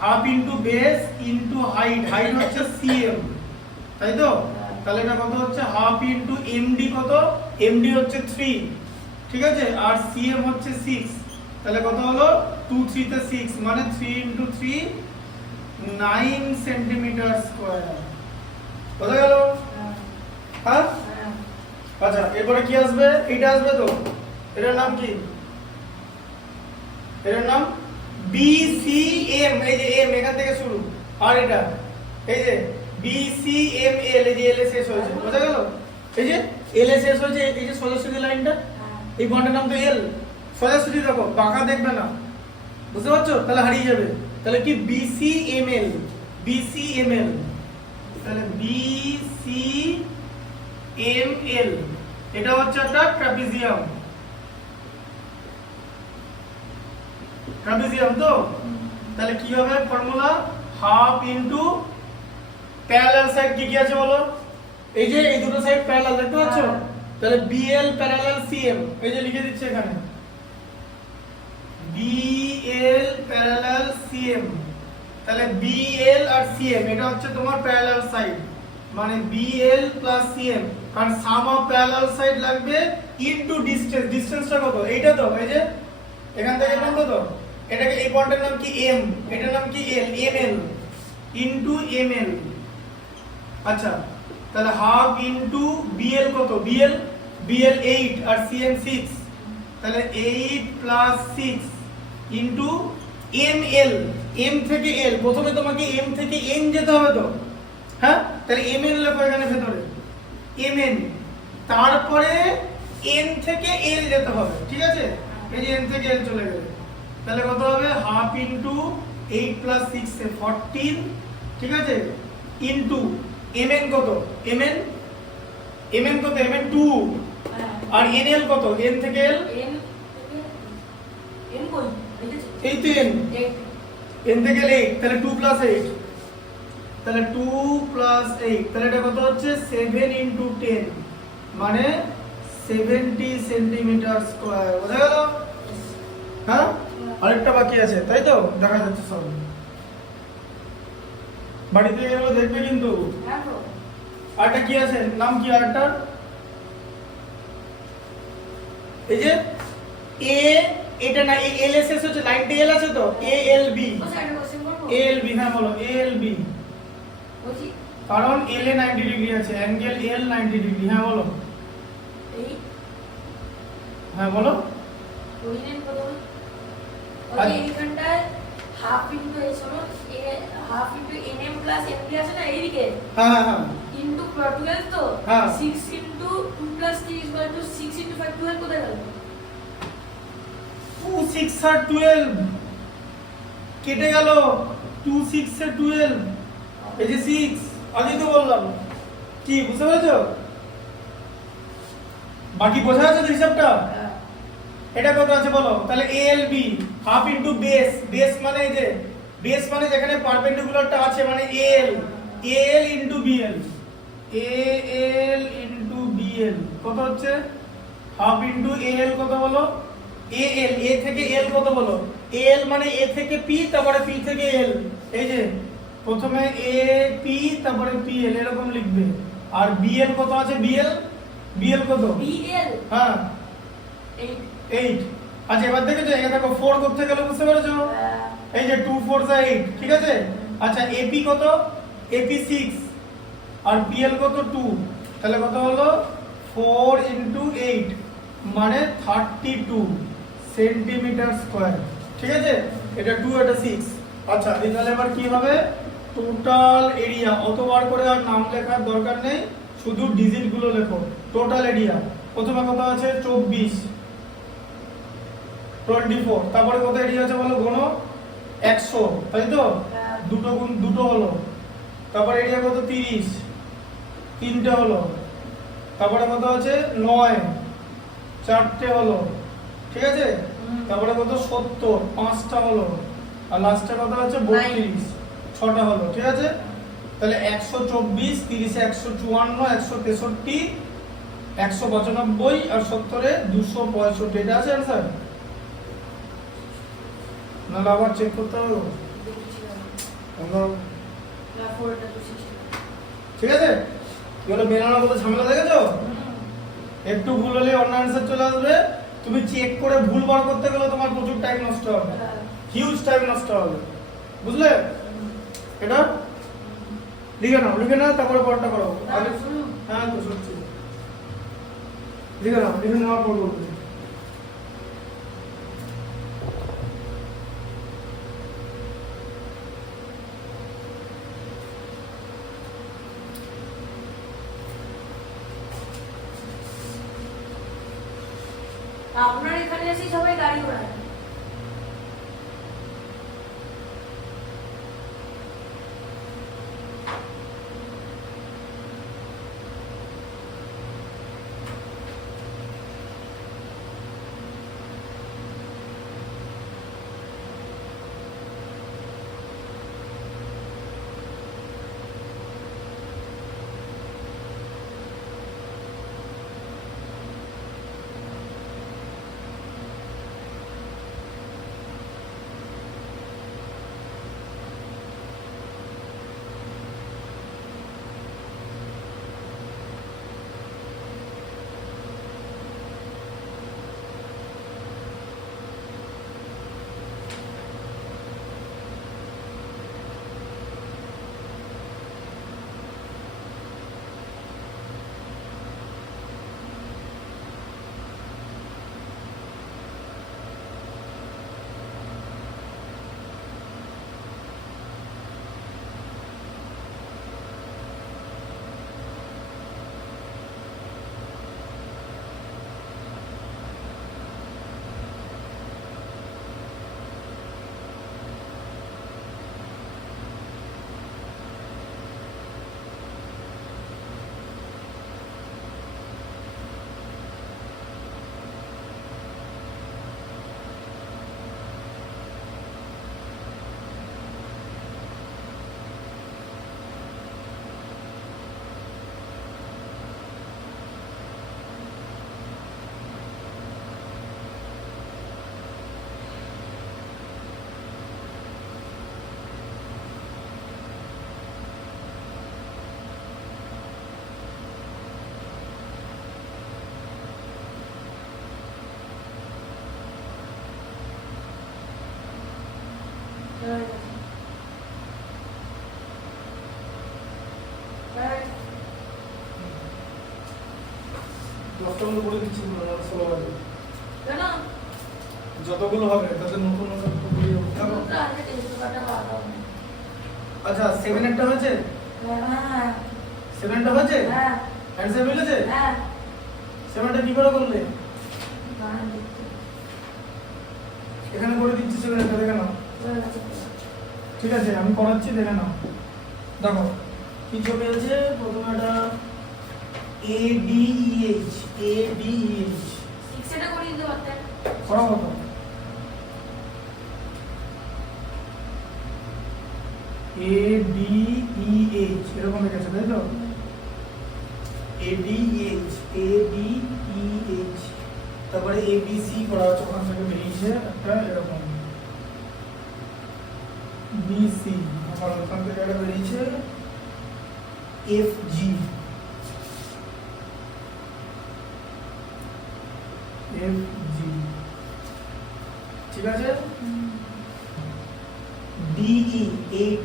half into base into height, height হচ্ছে সিএম, তাই তো, তাহলে এটা কত হচ্ছে হাফ ইনটু এমডি কত, এমডি হচ্ছে 3, ঠিক আছে, আর সিএম হচ্ছে 6, তাহলে কত হলো 2 3 তে 6 মানে 3 ইনটু 3 9 সেন্টিমিটার স্কয়ার, বুঝা গেল, হ্যাঁ আচ্ছা এরপরে কি আসবে, এটা আসবে তো, এটার নাম কি, এটার নাম বিসিএম, এই যে এম এখান থেকে শুরু, আর এটা এই যে বিসিএমএল, এই যে এল এ শেষ হয়েছে, বুঝা গেল, এই যে এল এ শেষ হয়েছে, এই যে সোজাসুজি লাইনটা, এই বন্ডের নাম তো এল, সোজাসুজি দেখো বাঁকা দেখবে না, বুঝতে পারছো, তাহলে হারিয়ে যাবে, তাহলে কি বিসিএমএল, বিসিএমএল, তাহলে বিসিএমএল এটা হচ্ছে একটা ট্রাপিজিয়াম, ট্রাপিজিয়াম তো, তাহলে কি হবে formula half into parallel side কি কি আছে বলো, এই যে এই দুটো সাইড প্যারালাল দেখতে পাচ্ছ, তাহলে বিএল প্যারালাল সিএম, এই যে লিখে দিচ্ছি এখানে বিএল প্যারালাল সিএম, তাহলে বিএল আর সিএম এটা হচ্ছে তোমার প্যারালাল সাইড, মানে বিএল প্লাস সিএম, কারণ সাম অফ প্যারালাল সাইড লাগবে ইনটু ডিসটেন্স, ডিসটেন্সটা কত এইটা তো, এই যে এখান থেকে পর্যন্ত তো, এটাকে এই পয়েন্টের নাম কি এম, এটার নাম কি এল, এমএল ইনটু এমএল। আচ্ছা তাহলে হাফ ইনটু বিএল কত, বিএল বিএল 8 আর সিএম 6, তাহলে 8 প্লাস 6 ইনটু এমএল, এম থেকে এল, প্রথমে তোমাকে এম থেকে এন যেতে হবে তো, হ্যাঁ তাহলে এমএল লেখো এখানে ভেতরে এমএন, তারপরে এন থেকে এল যেতে হবে, ঠিক আছে, এই যে এন থেকে এল চলে গেল, তাহলে কত হবে হাফ ইনটু 8 প্লাস 6 এ 14, ঠিক আছে, ইনটু এমএন কত, এমএন এমএন কত, এমএন 2 আর এনএল কত, এন থেকে এল, এন কই এই তো এন, এন থেকে এল 8, তাহলে 2 প্লাস 8, তাহলে 2 প্লাস 8, তাহলে এটা কত হচ্ছে 7 ইনটু 10 মানে 70 সেন্টিমিটার স্কয়ার, বুঝা গেল, হ্যাঁ আরেকটা বাকি আছে তাই তো, দেখা যাচ্ছে সব, বাড়িতে গেলে দেখবে কিন্তু, আরেকটা কি আছে নাম কি আরেকটা, এই যে এ, এটা না এল এস এস হচ্ছে লাইনটা এল আছে তো, এ এল বি, এ এল বি, হ্যাঁ বলো এ এল বি, কারণ এল এ 90 ডিগ্রি আছে, অ্যাঙ্গেল এল 90 ডিগ্রি, হ্যাঁ বলো, হ্যাঁ বলো, এইখানটা হাফ ইনটু এই শোনো, এ half into NM plus MD আছে না এইদিকে, হ্যাঁ হ্যাঁ ইনটু 12 তো, হ্যাঁ 6 into 2 plus 3 equal to 6 into 5 12 কোথায় গেল, 2 6 আর 12 কেটে গেল, 2 6 এ 12, এই যে 6 আগেই তো বললাম, কি বুঝতে পেরেছো, বাকি বোঝা যাচ্ছে তো হিসাবটা, এটা কত আছে বলো, তাহলে ALB half into base, base মানে এই যে বেস মানে যেখানে পারপেন্ডিকুলারটা আছে মানে AL, AL into BL, AL into BL কত হচ্ছে হাফ ইন্টু এল কত বলো, এল, এ থেকে এল কত বলো, এল মানে এ থেকে পি তারপরে পি থেকে এল, এই যে প্রথমে এ পি তারপরে পি এল এরকম লিখবে। আর বিএল কত আছে, বিএল, বিএল কত, বিএল হ্যাঁ 8 8। আচ্ছা এবার দেখেছো, এখানে দেখো 4 করতে গেলে বুঝতে পেরেছো, এই যে 2 4 8, ঠিক আছে। আচ্ছা এপি কত, এপি 6 আর পিএল কত 2, তাহলে কত হলো 4 ইনটু 8 মানে 32 সেন্টিমিটার স্কয়ার, ঠিক আছে। এটা 2 এটা 6। আচ্ছা তাহলে এবার কি হবে, টোটাল এরিয়া, অতবার করে আর নাম লেখার দরকার নেই, শুধু ডিজিট গুলো লেখো। টোটাল এরিয়া প্রথমে কত আছে 24, 24, তারপরে কত এরিয়া আছে বলো, গোনো 100, তাই তো, দুটো গুণ দুটো হলো, তারপরে এরিয়া কত 30, তিনটে হলো, তারপরে কত আছে 9, চারটে হলো, ঠিক আছে। তারপরে কত 70, পাঁচটা হলো, আর লাস্টে কত আছে 32, ছটা হলো, ঠিক আছে। তাহলে 124, 30 154, 163, 195 আর 70 265, এটা আছে অ্যানসার। না আবার চেক করতে হবে, ঠিক আছে। এগুলো মেলানোর মতো ঝামেলা দেখেছো, একটু ভুল হলে অন্য অ্যানসার চলে আসবে। তুমি চেক করে ভুল বার করতে গেলে তোমার প্রচুর টাইম নষ্ট হবে, হিউজ টাইম নষ্ট হবে, বুঝলে। এটা লিখে নাও তারপরে পড়াটা করো। হ্যাঁ তো শুনছি, লিখে নেওয়ার পর বলবো। আপনার এখানে এসে সবাই গাড়ি ঘোড়ায়। দশটাগুলো বলে দিচ্ছি, ষোলো বাজে কেন যতগুলো হবে তাদের নতুন নতুন বলে দেবো। দেখো। আচ্ছা 7 একটা হয়েছে, 7টা হয়েছে, অ্যানসার মিলেছে। 7টা কি করে করলে, এখানে করে দিচ্ছি 7টা, দেখে নাও। ঠিক আছে আমি করাচ্ছি, দেখে নাও। দেখো কি ছবি আছে, প্রথমে একটা ADEH, ADEH 6 এটা করে দিতে পারতেন, করা হতো। ADEH এরকম লেখা তাই তো, ADEH, ADEH তারপরে এবিসি করা হচ্ছে, ওখান থেকে বেরিয়েছে একটা এরকম বিসি, আবার ওখান থেকে একটা বেরিয়েছে এফজি, এফজি, ঠিক আছে। ডিই 8,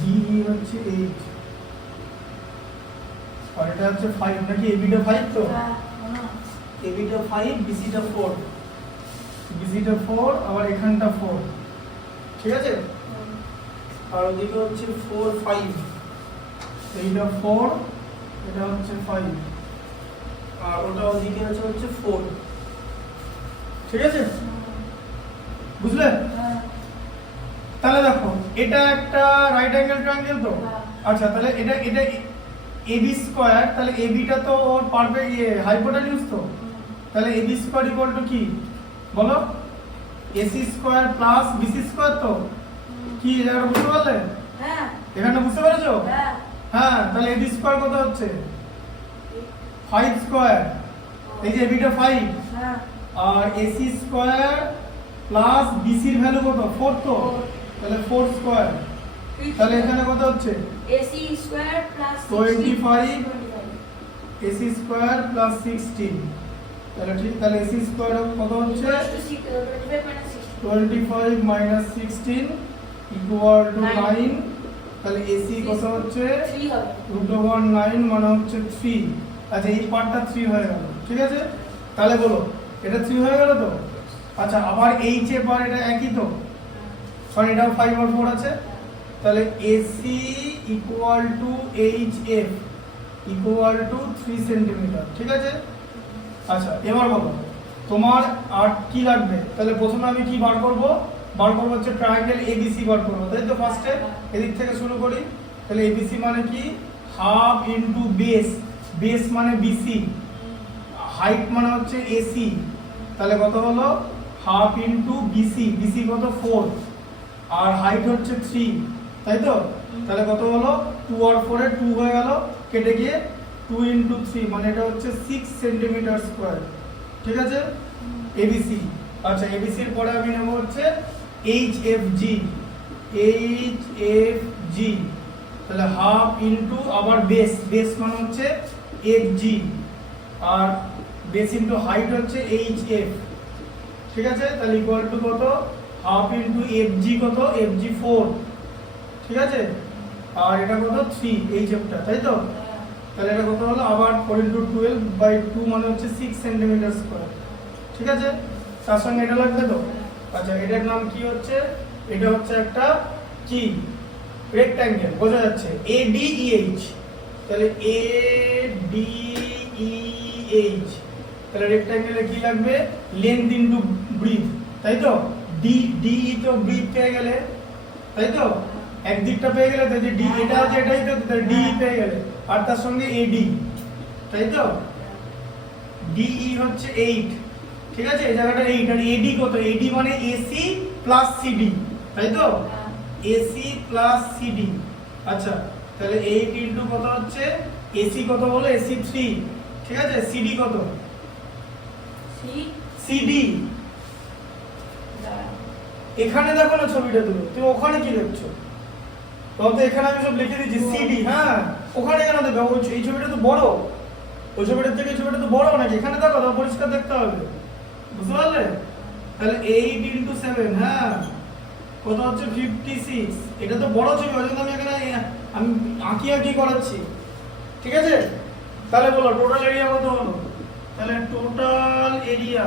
ডিই হচ্ছে 8, আর এটা হচ্ছে 5 নাকি, এবিটা 5 তো, এবিটা 5, বিসিটা 4, বিসিটা 4, আবার এখানটা 4, ঠিক আছে। আর ওদিকে হচ্ছে 4 5, এইটা 4, এটা হচ্ছে 5, আর ওটা ওদিকে আছে হচ্ছে 4, ঠিক আছে, বুঝলে? তাহলে দেখো এটা একটা রাইট অ্যাঙ্গেল ট্রায়াঙ্গেল তো, আচ্ছা তাহলে এটা এটা এবি স্কয়ার, তাহলে এবিটা তো ওর পারফেক্ট হাইপোটেনিউস তো, তাহলে এবি স্কয়ার ইকুয়াল টু কি বলো, AC square plus BC square, তো কি এটা বুঝতে পারলে? হ্যাঁ, এখানে বুঝতে পেরেছো? হ্যাঁ, হ্যাঁ, তাহলে এবি স্কয়ার কত হচ্ছে 5 স্কয়ার, এই যে এবিটা 5, হ্যাঁ, আর এসি স্কয়ার প্লাস বিসির ভ্যালু কত 4, তো তাহলে 4 স্কয়ার, তাহলে এখানে কত হচ্ছে AC square plus 25, AC square plus 16, তাহলে ঠিক, তাহলে এসি স্কয়ার কত হচ্ছে 25 মাইনাস 16 ইকুয়াল টু 9, তাহলে এসি কত হচ্ছে 3 হবে। √9 মানে হচ্ছে 3, আচ্ছা এই পার্টটা 3 হয়ে গেল, ঠিক আছে। তাহলে বলো এটা 3 হয়ে গেল তো, আচ্ছা আবার এইচ এফ আর এটা একই তো, কারণ এটাও 5 আর 4 আছে, তাহলে AC equal to H F equal to 3 centimetre, ঠিক আছে। আচ্ছা এবার বলো তোমার আর কি লাগবে, তাহলে প্রথমে আমি কি বার করব হচ্ছে ট্রায়াঙ্গেল এবিসি বার করব, তাই তো। ফার্স্টে এদিক থেকে শুরু করি, তাহলে এবিসি মানে কি, হাফ ইনটু বেস, বেস মানে বিসি, হাইট মানে হচ্ছে এসি, তাহলে কত হলো হাফ ইনটু বিসি, বিসি কত 4, আর হাইট হচ্ছে 3, তাই তো। তাহলে কত হলো 2 আর 4 এর 2 হয়ে গেল, কেটে গিয়ে 2 ইনটু 3 মানে এটা হচ্ছে 6 সেন্টিমিটার স্কয়ার, ঠিক আছে এবিসি। আচ্ছা এবিসি এর পরে আমি নেব হচ্ছে এইচএফজি, এইচএফজি, তাহলে হাফ ইনটু আবার বেস, বেস মানে হচ্ছে এফজি, আর বেস ইনটু হাইট হচ্ছে এইচএফ, ঠিক আছে। তাহলে ইকুয়াল টু কত, হাফ ইনটু এফজি কত, এফজি 4, ঠিক আছে, আর এটা কত 3 এইচএফটা, তাই তো। তাহলে এটা কত হলো আবার 4 ইনটু 12/2 মানে হচ্ছে 6 সেন্টিমিটার স্কয়ার, ঠিক আছে। তার সঙ্গে এটা লাগবে তো, আচ্ছা এটার নাম কি হচ্ছে, এটা হচ্ছে একটা কি রেক্ট্যাঙ্গেল, বোঝা যাচ্ছে এডিইএইচ, তাহলে এডিইএইচ, তাহলে রেক্ট্যাঙ্গেলে কি লাগবে, লেন্থ ইনটু ব্রিথ, তাই তো। ডি ডি তো ব্রিথ পেয়ে গেলে, তাই তো, একদিকটা পেয়ে গেলে, তাই যে ডি এটা আছে, এটাই তো ডি পেয়ে গেলে, আর তার সঙ্গে এডি, তাই তো। ডিই হচ্ছে 8, ঠিক আছে, এই জায়গাটা 8, আর এডি কত, এডি মানে এসি প্লাস সিডি, তাই তো, এসি প্লাস সিডি। আচ্ছা তাহলে 8 ইনটু কত হচ্ছে, এসি কত বলো, এসি 3, ঠিক আছে, সিডি কত, সিডি এখানে দেখো না ছবিটা, তুমি ওখানে কি দেখছো, তো এখানে আমি সব লিখে দিচ্ছি সিডি, হ্যাঁ ওখানে কেন দেখো, এই ছবিটা তো বড়, ওই ছবিটার থেকে এই ছবিটা তো বড় নাকি, এখানে দেখো তো পরিষ্কার দেখতে হবে, বুঝতে পারলে। তাহলে 8 ইনটু 7, হ্যাঁ কত হচ্ছে 56, এটা তো বড় ছবি, ওই জন্য আমি এখানে আমি আঁকি করাচ্ছি, ঠিক আছে। তাহলে বলো টোটাল এরিয়া কত হলো, তাহলে total area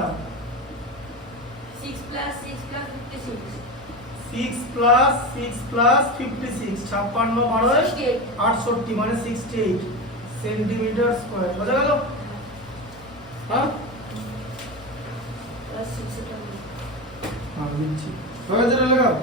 6 plus 6 plus 56, 6 plus 6 plus 56, 56 12 68 মানে 68 সেন্টিমিটার স্কয়ার, বোঝা গেল? হ্যাঁ plus 6 এটা আমি দিচ্ছি, হয়ে যাবে লাগাও।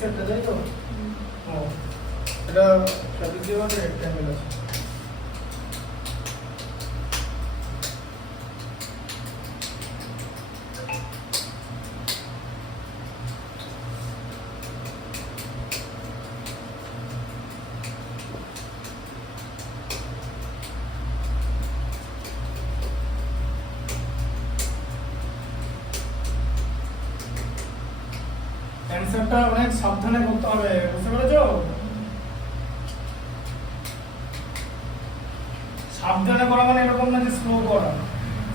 সেটটা তাই তো ও এটা ট্রাপিজিয়াম আর রেক্ট্যাঙ্গেল আছে অ্যানসারটা অনেক সাবধানে করতে হবে বুঝতে পেরেছো সাবধানে করা মানে এরকম না যে স্লো করা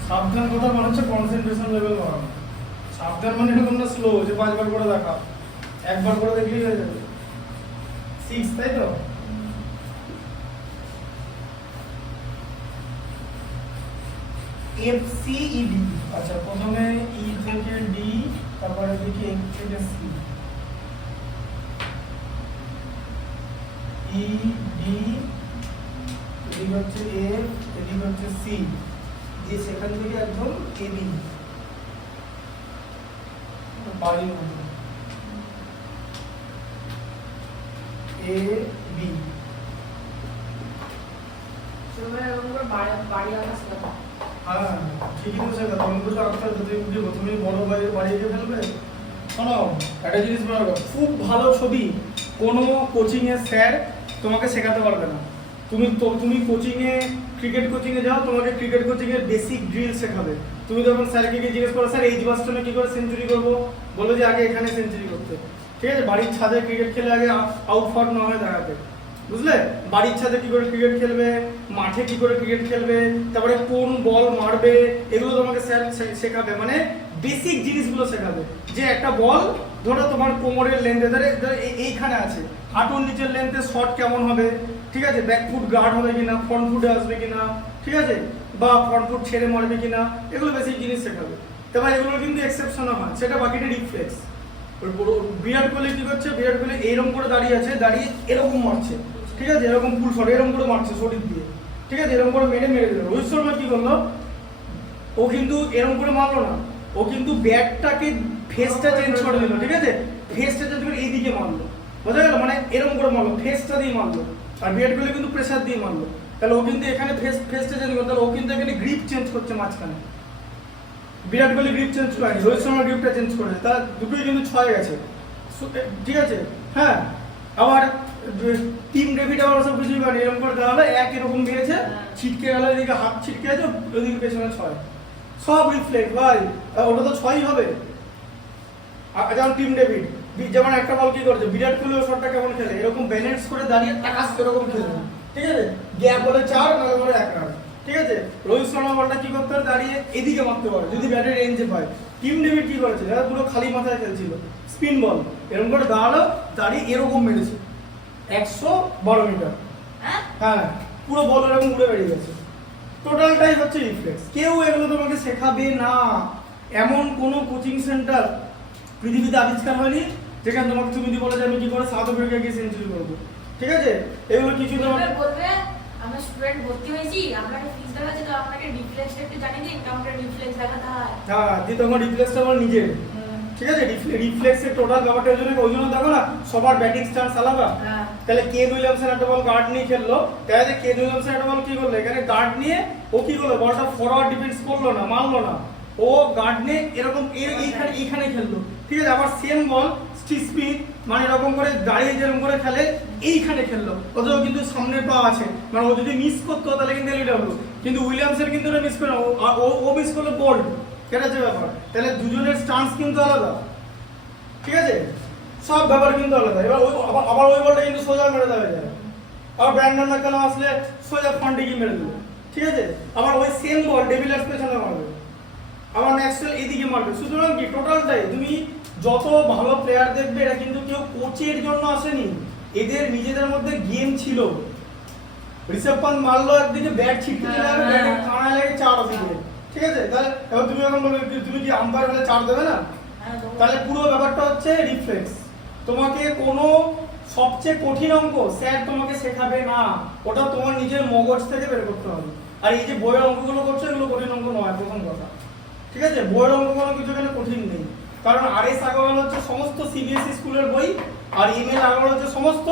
সাবধান কথা মানে হচ্ছে কনসেন্ট্রেশন লেভেল করা সাবধান মানে এরকম না স্লো যে 5 বার করে দেখা একবার করে দেখলেই হয়ে যাবে 6 তাই তো FCED আচ্ছা প্রথমে E থেকে D তারপরে দেখি F থেকে C E D এদিকে হচ্ছে F এদিকে হচ্ছে C দিয়ে সেখান থেকে একদম AB বাড়ির মধ্যে AB হ্যাঁ ঠিকই বলছে অঙ্ক তো আঁকতে হবে তুমি প্রথমেই বড় বাড়িয়ে ফেলবে শোনো একটা জিনিস মনে রাখো খুব ভালো ছবি কোনো কোচিং এর স্যার তোমাকে শেখাতে পারবে না তুমি কোচিং এ ক্রিকেট কোচিং এ যাও তোমাকে ক্রিকেট কোচিং এর বেসিক ড্রিল শেখাবে তুমি যখন স্যারকে গিয়ে জিজ্ঞেস করো স্যার এই বাস্টনে কি করে সেঞ্চুরি করবো বলবে যে আগে এখানে সেঞ্চুরি করতে ঠিক আছে বাড়ির ছাদে ক্রিকেট খেলে আগে আউট ফাউট না হয় দেখাতে বুঝলে বাড়ির ছাদে কি করে ক্রিকেট খেলবে মাঠে কি করে ক্রিকেট খেলবে তারপরে কোন বল মারবে এগুলো তোমাকে স্যার শেখাবে মানে বেসিক জিনিসগুলো শেখাবে যে একটা বল ধরো তোমার কোমরের লেন্থে ধরে এইখানে আছে হাঁটুর নিচের লেন্থে শট কেমন হবে ঠিক আছে ব্যাক ফুট গার্ড হবে কিনা ফ্রন্ট ফুটে আসবে কিনা ঠিক আছে বা ফ্রন্ট ফুট ছেড়ে মারবে কিনা এগুলো বেসিক জিনিস শেখাবে তারপর এগুলো কিন্তু এক্সেপশন হয় সেটা বাকিটা রিফ্লেক্স বিরাট কোহলি কি করছে বিরাট কোহলি এরকম করে দাঁড়িয়ে আছে দাঁড়িয়ে এরকম মারছে ঠিক আছে এরকম ফুল শট এরকম করে মারছে শরীর দিয়ে ঠিক আছে এরকম করে মেরে দিল রোহিত শর্মা কি করলো ও কিন্তু এরকম করে মারলো না ও কিন্তু ব্যাটটাকে ফেসটা চেঞ্জ করে দিল ঠিক আছে ফেসটা চেঞ্জ করে এইদিকে মারলো বোঝা গেল মানে এরকম করে মারলো ফেসটা দিয়ে মারলো আর বিরাট কোহলি কিন্তু প্রেসার দিয়ে মারলো তাহলে ও কিন্তু এখানে ফেসটা চেঞ্জ করলো তাহলে ও কিন্তু এখানে গ্রিপ চেঞ্জ করছে মাঝখানে বিরাট কোহলি গ্রিপ চেঞ্জ করেনি রোহিত শর্মা গ্রিপটা চেঞ্জ করেছে তার দুটোই কিন্তু 6 গেছে ঠিক আছে হ্যাঁ আবার টিম ডেভিড আবার সব কিছুই করে এরকম করে দেওয়া হলো এক এরকম দিয়েছে ছিটকে গেল এদিকে হাত ছিটকে আছে ওদিকে পেছনে 6 সব রিফ্লেক্ট ভাই ওটা তো 6ই হবে যেমন টিম ডেভিড যেমন একটা বল কি করেছে বিরাট কোহলি ও শটটা কেমন খেলে এরকম ব্যালেন্স করে দাঁড়িয়ে টাকাস এরকম খেলে ঠিক আছে গ্যাপ বলে 4 না বলে 1 রান ঠিক আছে রোহিত শর্মা বলটা কি করতে পারে দাঁড়িয়ে এদিকে মারতে পারে যদি ব্যাটের রেঞ্জে পায় টিম ডেভিড কি করেছে এরা পুরো খালি মাথায় খেলছিল স্পিন বল এরকম করে দাঁড়ালো দাঁড়িয়ে এরকম মেরেছে 112 মিটার হ্যাঁ পুরো বল এরকম উড়ে বেরিয়ে গেছে টোটালটাই হচ্ছে রিফ্লেক্স কেউ এগুলো তোমাকে শেখাবে না এমন কোনো কোচিং সেন্টার পৃথিবীতে আবিষ্কার হয়নি যেখানে তোমাকে তুমি যদি বলে যে আমি কি করে সাউথ আফ্রিকা গিয়ে সেঞ্চুরি করবো ঠিক আছে এগুলো কিছু তোমাকে বলবে আমরা স্টুডেন্ট ভর্তি হয়েছি আপনাকে ফিস দেখাচ্ছে তো আপনাকে রিফ্লেক্সটা একটু জানিয়ে দিন কেমন করে রিফ্লেক্স দেখাতে হয় হ্যাঁ দি তোমার রিফ্লেক্সটা আমার নিজের ঠিক আছে রিফ্লেক্সের টোটাল ব্যাপারটা ওই জন্য দেখো না সবার ব্যাটিং স্টান্স আলাদা তাহলে কেন উইলিয়ামসন একটা বল গার্ড নিয়ে খেললো তাহলে কেন উইলিয়ামসন একটা বল কি করলো এখানে গার্ড নিয়ে ও কি করলো বলটা ফরওয়ার্ড ডিফেন্স করলো না মারলো না ও গার্ড নিয়ে এরকম এইখানে খেললো ঠিক আছে আবার সেম বল স্পিড মানে এরকম করে দাঁড়িয়ে যেরকম করে খেলে এইখানে খেললো অথচ কিন্তু সামনের পা আছে মানে ও যদি মিস করতো তাহলে কিন্তু এলিট হলো কিন্তু উইলিয়ামসের কিন্তু মিস করে ও মিস করলো বোল্ড কেটে আছে ব্যাপার তাহলে দুজনের স্টান্স কিন্তু আলাদা ঠিক আছে সব ব্যাপার কিন্তু আলাদা এবার আবার ওই বলটা কিন্তু সোজা মেরে দেওয়া যায় আবার ব্র্যান্ডন ম্যাকালাম আসলে সোজা ফ্রন্টে গিয়ে মেরে দেবে ঠিক আছে আবার ওই সেম বল ডেভিলার্স পেছনে মারবে আবার ম্যাক্সওয়েল এদিকে মারবে সুতরাং কি টোটালটাই তুমি যত ভালো প্লেয়ার দেখবে এটা কিন্তু কেউ কোচের জন্য আসেনি এদের নিজেদের মধ্যে গেম ছিল ঋষভ পান্ত মারলো একদিকে ব্যাট ছিটকে চলে যাবে ব্যাটের কানায় লাগে 4 ওদিকে ঠিক আছে তাহলে এবার তুমি এখন বলবে তুমি কি আম্পায়ার হলে 4 দেবে না তাহলে পুরো ব্যাপারটা হচ্ছে রিফ্লেক্স তোমাকে কোনো সবচেয়ে কঠিন অঙ্ক স্যার তোমাকে শেখাবে না ওটা তোমার নিজের মগজ থেকে বের করতে হবে আর এই যে বইয়ের অঙ্কগুলো করছো এগুলো কঠিন অঙ্ক নয় প্রথম কথা ঠিক আছে বইয়ের অঙ্ক কোনো কিছু এখানে কঠিন নেই কারণ আরএস আগরওয়াল হচ্ছে সমস্ত সিবিএসই স্কুলের বই আর ইমেল আগানো হচ্ছে সমস্ত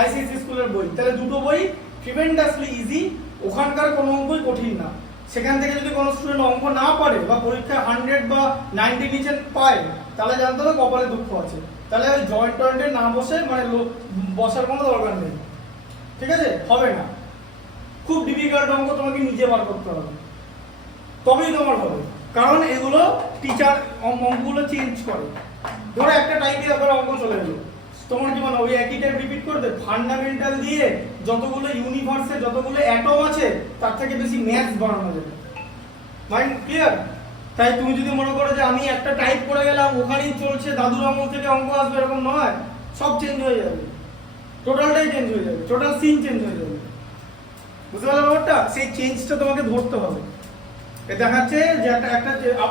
আইসিএসসি স্কুলের বই। তাহলে দুটো বই ট্রিমেন্ডাসলি ইজি, ওখানকার কোনো অঙ্কই কঠিন না। সেখান থেকে যদি কোনো স্টুডেন্ট অঙ্ক না পারে বা পরীক্ষায় 100 বা 90 নিচে পায়, তাহলে জানতে হবে কপালে দুঃখ আছে। তাহলে ওই জয়েন্ট টয়েন্টে না বসে মানে বসার কোনো দরকার নেই, ঠিক আছে? হবে না, খুব ডিফিকাল্ট অঙ্ক তোমাকে নিজে বার করতে হবে, তবেই তোমার হবে। কারণ এগুলো টিচার অঙ্কগুলো চেঞ্জ করে। ধরো একটা টাইপে আবার অঙ্ক চলে গেলো, তোমার কি মনে ওই একই টাইপ রিপিট করবে? ফান্ডামেন্টাল দিয়ে যতগুলো ইউনিভার্সে যতগুলো অ্যাটম আছে তার থেকে বেশি ম্যাথস বানানো যাবে। Mind clear? তাই তুমি যদি মনে করো যে আমি একটা টাইপ করে গেলাম ওখানেই চলছে, দাদুর আমল থেকে অঙ্ক আসবে, এরকম নয়। সব চেঞ্জ হয়ে যাবে, টোটালটাই চেঞ্জ হয়ে যাবে, টোটাল সিন চেঞ্জ হয়ে যাবে। বুঝতে পারলে ব্যাপারটা? সেই চেঞ্জটা তোমাকে ধরতে হবে। এ দেখাচ্ছে যে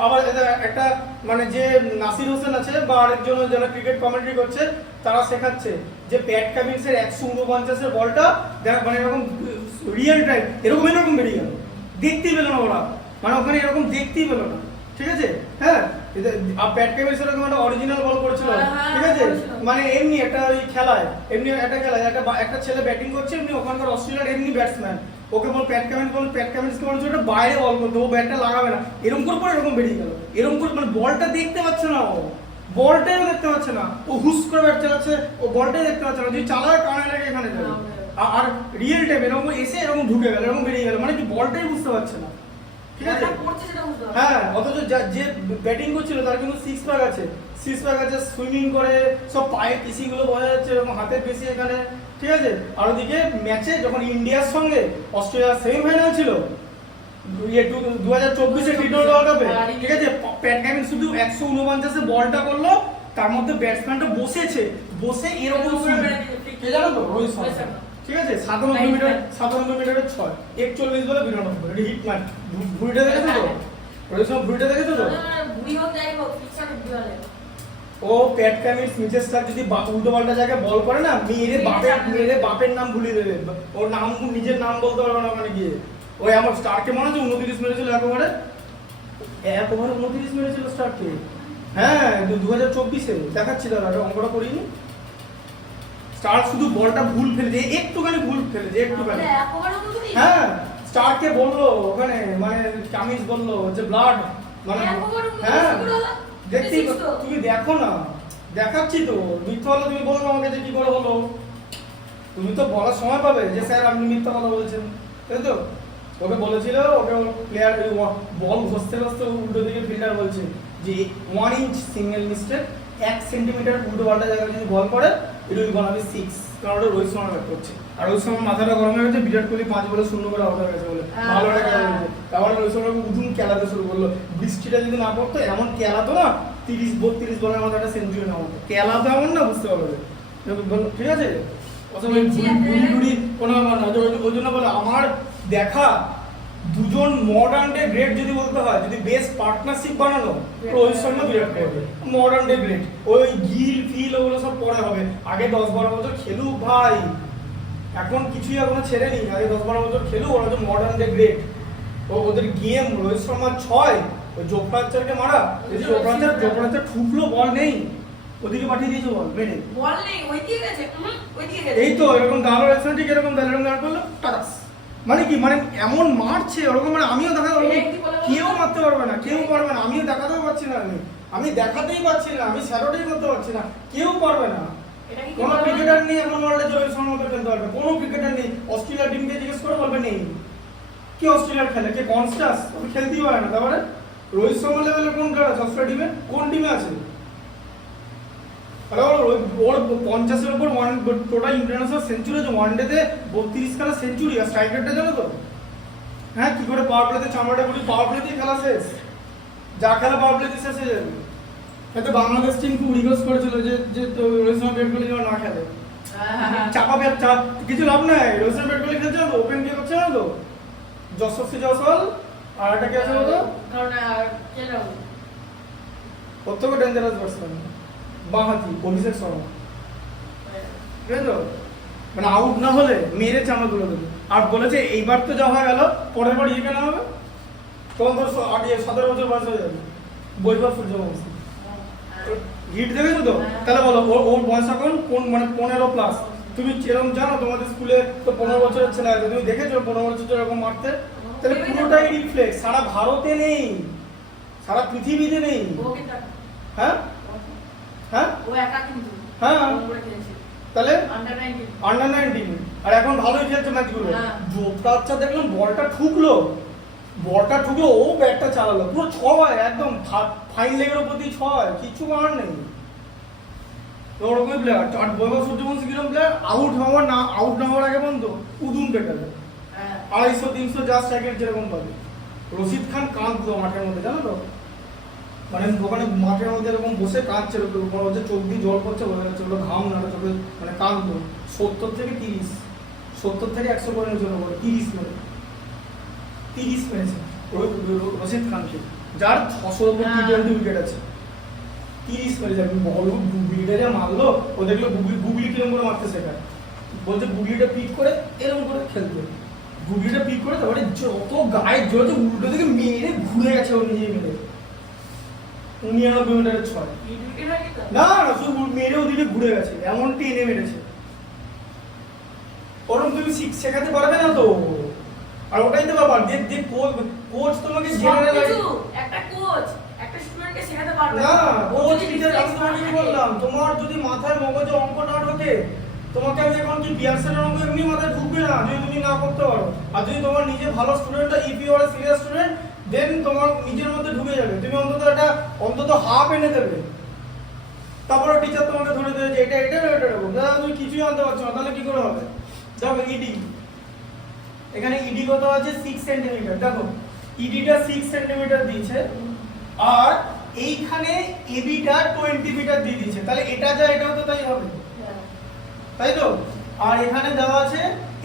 আবার একটা মানে যে নাসির হোসেন আছে বা আরেকজন যারা ক্রিকেট কমেন্ট্রি করছে তারা শেখাচ্ছে যে প্যাট কামিন্সের 149 এর বলটা মানে এরকম রিয়েল টাইম এরকম বেরিয়ে গেল, দেখতেই পেল না ওরা, মানে ওখানে এরকম দেখতেই পেল না, ঠিক আছে? হ্যাঁ, প্যাট কামিন্স এরকম একটা অরিজিনাল বল করেছিল, ঠিক আছে? মানে এমনি একটা ওই খেলায়, এমনি একটা খেলায় একটা ছেলে ব্যাটিং করছে, এমনি ওখানকার অস্ট্রেলিয়ার এমনি ব্যাটসম্যান, ওকে বল প্যাট কামিন্সকে বলছে ওটা বাইরে বল করতে, ও ব্যাটটা লাগাবে না, এরকম করে এরকম বেরিয়ে গেল, এরকম করে মানে বলটা দেখতে পাচ্ছে না, ও বলটাই দেখতে পাচ্ছে না, ও হুস করে ব্যাট চালাচ্ছে, ও বলটাই দেখতে পাচ্ছে না, যদি চালায় কানে লাগে এখানে যাবে। আর রিয়েল টাইম এরকম এসে এরকম ঢুকে গেল, এরকম বেরিয়ে গেল, মানে কি বলটাই বুঝতে পারছে না, ঠিক আছে? হ্যাঁ, অথচ যে ব্যাটিং করছিল তার কিন্তু 6 প্যাক আছে, 6 প্যাক আছে, সুইমিং করে সব পায়ের পেশিগুলো বোঝা যাচ্ছে, এরকম হাতের পেশি এখানে, ঠিক আছে? আর ওদিকে ম্যাচে যখন ইন্ডিয়ার সঙ্গে অস্ট্রেলিয়ার সেমিফাইনাল ছিল 2024 টি-20 ওয়ার্ল্ড কাপে, ঠিক আছে? প্যাট কামিন্স শুধু 149 এ বলটা করলো, তার মধ্যে ব্যাটসম্যানটা বসে এরকম কে জানো তো? রোহিত শর্মা, ঠিক আছে? 97 মিটারে 6 41 বলে 92, এটা হিট ম্যান। ভুঁড়িটা দেখেছো তো? রোহিত শর্মা ভুঁড়িটা দেখেছো তো? ও প্যাট কামিন্স নিচের স্টার যদি উল্টো পাল্টা জায়গায় বল করে না, মেরে বাপের নাম ভুলিয়ে দেবে, ওর নাম নিজের নাম বলতে পারবে না ওখানে গিয়ে। ওই আমার স্টারকে মনে আছে 29 মেরেছিল একবারে 29 মেরেছিল স্টারকে, হ্যাঁ 2024-এ দেখাচ্ছি, দাদা এটা অঙ্কটা করিনি। স্টার শুধু বলটা ভুল ফেলে দিয়ে একটুখানি ভুল ফেলে দিয়ে একটুখানি, হ্যাঁ স্টারকে বললো ওখানে, মানে কামিন্স বললো যে ব্লাড, মানে হ্যাঁ দেখতেই, তুমি দেখো না, দেখাচ্ছি তো, মিথ্যা হলো তুমি বলো না আমাকে যে কি করে বলো, তুমি তো বলার সময় পাবে যে স্যার আপনি মিথ্যা কথা বলছেন, তাই তো? ওকে বলেছিল, ওকে প্লেয়ার বল ঘষতে উল্টো দিকে ফিল্ডার বলছে যে 1 ইঞ্চ সিঙ্গেল মিস্টেক, 1 সেন্টিমিটার উল্টো পাল্টা জায়গায় যদি বল করে ইট উইল গোনা বি 6, কারণ ওটা রোহিত শর্মা ব্যাট করছে, আর রোহিত শর্মার মাথাটা গরম হয়ে গেছে, বিরাট কোহলি 5 বলে 0 করে আউট হয়ে গেছে বলে ভালো একটা খেলা হয়েছে। তারপরে রোহিত শর্মা উঠুন খেলাতে শুরু করলো, বৃষ্টিটা যদি না পড়তো এমন খেলাতো না, 30-32 বলের মধ্যে একটা সেঞ্চুরি নেওয়া হতো, খেলাতো এমন না, বুঝতে পারবে, ঠিক আছে? কোনো ব্যাপার না, ওই জন্য বলে আমার দেখা দুজন মডার্ন ডে গ্রেট যদি বলতে হয়, যদি বেস্ট পার্টনারশিপ বানানো, Rohit Sharma Virat Kohli modern day great. ওই গিল ফিল ওগুলো সব পরে হবে, আগে 10-12 বছর খেলুক ভাই, এখন কিছুই এখনো ছেড়ে নি, আগে 10-12 বছর খেলুক, ওরা তো মডার্ন ডে গ্রেট। ওদের গেম রোহিত শর্মার 6, ওই জোফরাঞ্চারকে মারা, জোফরাঞ্চার ঠুকলো, বল নেই, ওদিকে পাঠিয়ে দিয়েছে বল মেরে, বল নেই, ওই দিকে গেছে, এই তো এরকম দাঁড়ালো ঠিক এরকম দাঁড় করলো টাটাস, মানে কি, মানে এমন মারছে ওরকম, মানে আমিও দেখা কেউ মারতে পারবে না, কেউ পারবে না, আমিও দেখাতেও পারছি না, আমি দেখাতেই পারছি না, আমি স্যারোটাই করতে পারছি না, কেউ পারবে না। কোনো ক্রিকেটার নেই এখন ওয়ার্ল্ডে যে রোহিত শর্মাকে খেলতে পারবে, কোনো ক্রিকেটার নেই। অস্ট্রেলিয়ার টিমকে জিজ্ঞেস করে বলবে নেই, কি অস্ট্রেলিয়ার খেলে, কে কনস্টাস, ওকে খেলতেই পারে না। তারপরে রোহিত শর্মা লেভেলের কোন প্লেয়ার আছে অস্ট্রেলিয়া টিমে, কোন টিমে আছে? ওর 50-এর উপর টোটাল ইন্টারন্যাশনাল সেঞ্চুরি আছে, ওয়ানডেতে 32 খেলা সেঞ্চুরি, আর স্ট্রাইক রেটটা জানো তো? হ্যাঁ, কি করে পাওয়ার প্লেতে চামড়াটা গুলি, পাওয়ার প্লেতেই খেলা শেষ, যা খেলা পাওয়ার প্লেতে শেষ হয়ে যাবে। হয়তো বাংলাদেশ টিম খুব রিকোয়েস্ট করেছিল যে রোহিত শর্মা ব্যাট করলে যেন না খেলে, চাপা কিছু লাভ নাই, রোহিত শর্মা ব্যাট করলে খেলছে না তো, ওপেন কে করছে না তো, যশস্বী জয়সওয়াল আর একটা কে আছে বলতো, প্রত্যেক ডেঞ্জারাস ব্যাটসম্যান বাঁহাতি অভিষেক শর্মা, ঠিক আছে? মানে আউট না হলে মেরে চামড়া তুলে দেবে। আর বলেছে এইবার তো যা হয়ে গেল, পরের বার ইয়ে কেন হবে, তখন তোর 17 বছর বয়স হয়ে যাবে, বৈভব সূর্যবংশী, হিট দেখেছো তো? তাহলে বলো ওর বয়স এখন কোন মানে 15 প্লাস। তুমি যেরকম জানো তোমাদের স্কুলে তো 15 বছরের ছেলে আছে, তুমি দেখেছো 15 বছর এরকম মারতে? তাহলে পুরোটাই রিফ্লেক্স, সারা ভারতে নেই, সারা পৃথিবীতে নেই। হ্যাঁ হ্যাঁ ও একা কিন্তু হ্যাঁ খেলেছে তাহলে আন্ডার 19 আন্ডার 19 আর এখন ভালোই খেলছে ম্যাচগুলো। হ্যাঁ। জোপটা আচ্ছা দেখলাম বলটা ঠুকলো ও ব্যাটটা চালালো পুরো 6 একদম ফাইন লেগের উপর দিয়ে 6 কিছু করার নেই। তো ওরকমই প্লেয়ার। আর বৈভব সূর্যবংশী কিরকম প্লেয়ার, আউট না হওয়ার আগে বন্ধ উদুম পেটাবে, 250-300 জাস্ট স্ট্রাইকের যেরকম পাবে। রশিদ খান কাঁদতো মাঠের মধ্যে, জানো তো, মানে ওখানে মাঠের মধ্যে এরকম বসে কাঁদছে, মনে হচ্ছে চোখ দিয়ে জল পড়ছে, বোঝা যাচ্ছে ওগুলো ঘাম না চোখে, মানে কাঁদতো। 70 থেকে 100 করে জন্য বলে 30 মেরেছে রশিদ খানকে, যার 600 উপর টি20 উইকেট আছে। 30 মেরেছে, বল গুগলিটা যা মারলো, ও দেখলো গুগলি কিরম করে মারতে শেখায়, বলছে গুগলিটা পিক করে এরকম করে খেলতে, গুগলিটা পিক করে তারপরে যত গায়ে জোরে উল্টো দিকে মেরে ঘুরে গেছে, ও নিজেই মেরে 99 মিটারের 6। না না শুধু মেরে ওদিকে ঘুরে গেছে, এমন টেনে মেরেছে। ওরকম তুমি শেখাতে পারবে না তো, আর ওটাই তো ব্যাপার যে কোচ তোমাকে জেনারেল একটা কোচ একটা স্টুডেন্টকে শেখাতে পারবে না, কোচ টিচার আমি তোমাকে কি বললাম, তোমার যদি মাথায় মগজে অঙ্ক না ঢোকে, তোমাকে আমি এখন কি বিয়ারসেনের অঙ্ক এমনি মাথায় ঢুকবে না যদি তুমি না করতে পারো। আর যদি তোমার নিজে ভালো student, if you are serious student, then তোমার নিজের মধ্যে ঢুকে যাবে, তুমি অন্তত হাফ এনে দেবে, তারপরে টিচার তোমাকে ধরে দেবে যে এটা দেবো, তুমি কিছুই আনতে পারছো না, তাহলে কি করে হবে? দেখো ইডি, এখানে ইডি কত আছে 6 সেন্টিমিটার, দেখো ইডিটা 6 সেন্টিমিটার দিয়েছে, আর এইখানে এবিটা 20 মিটার দিয়ে দিয়েছে, তাহলে এটা যা এটাও তো তাই হবে, তাই তো? আর এখানে দেওয়া আছে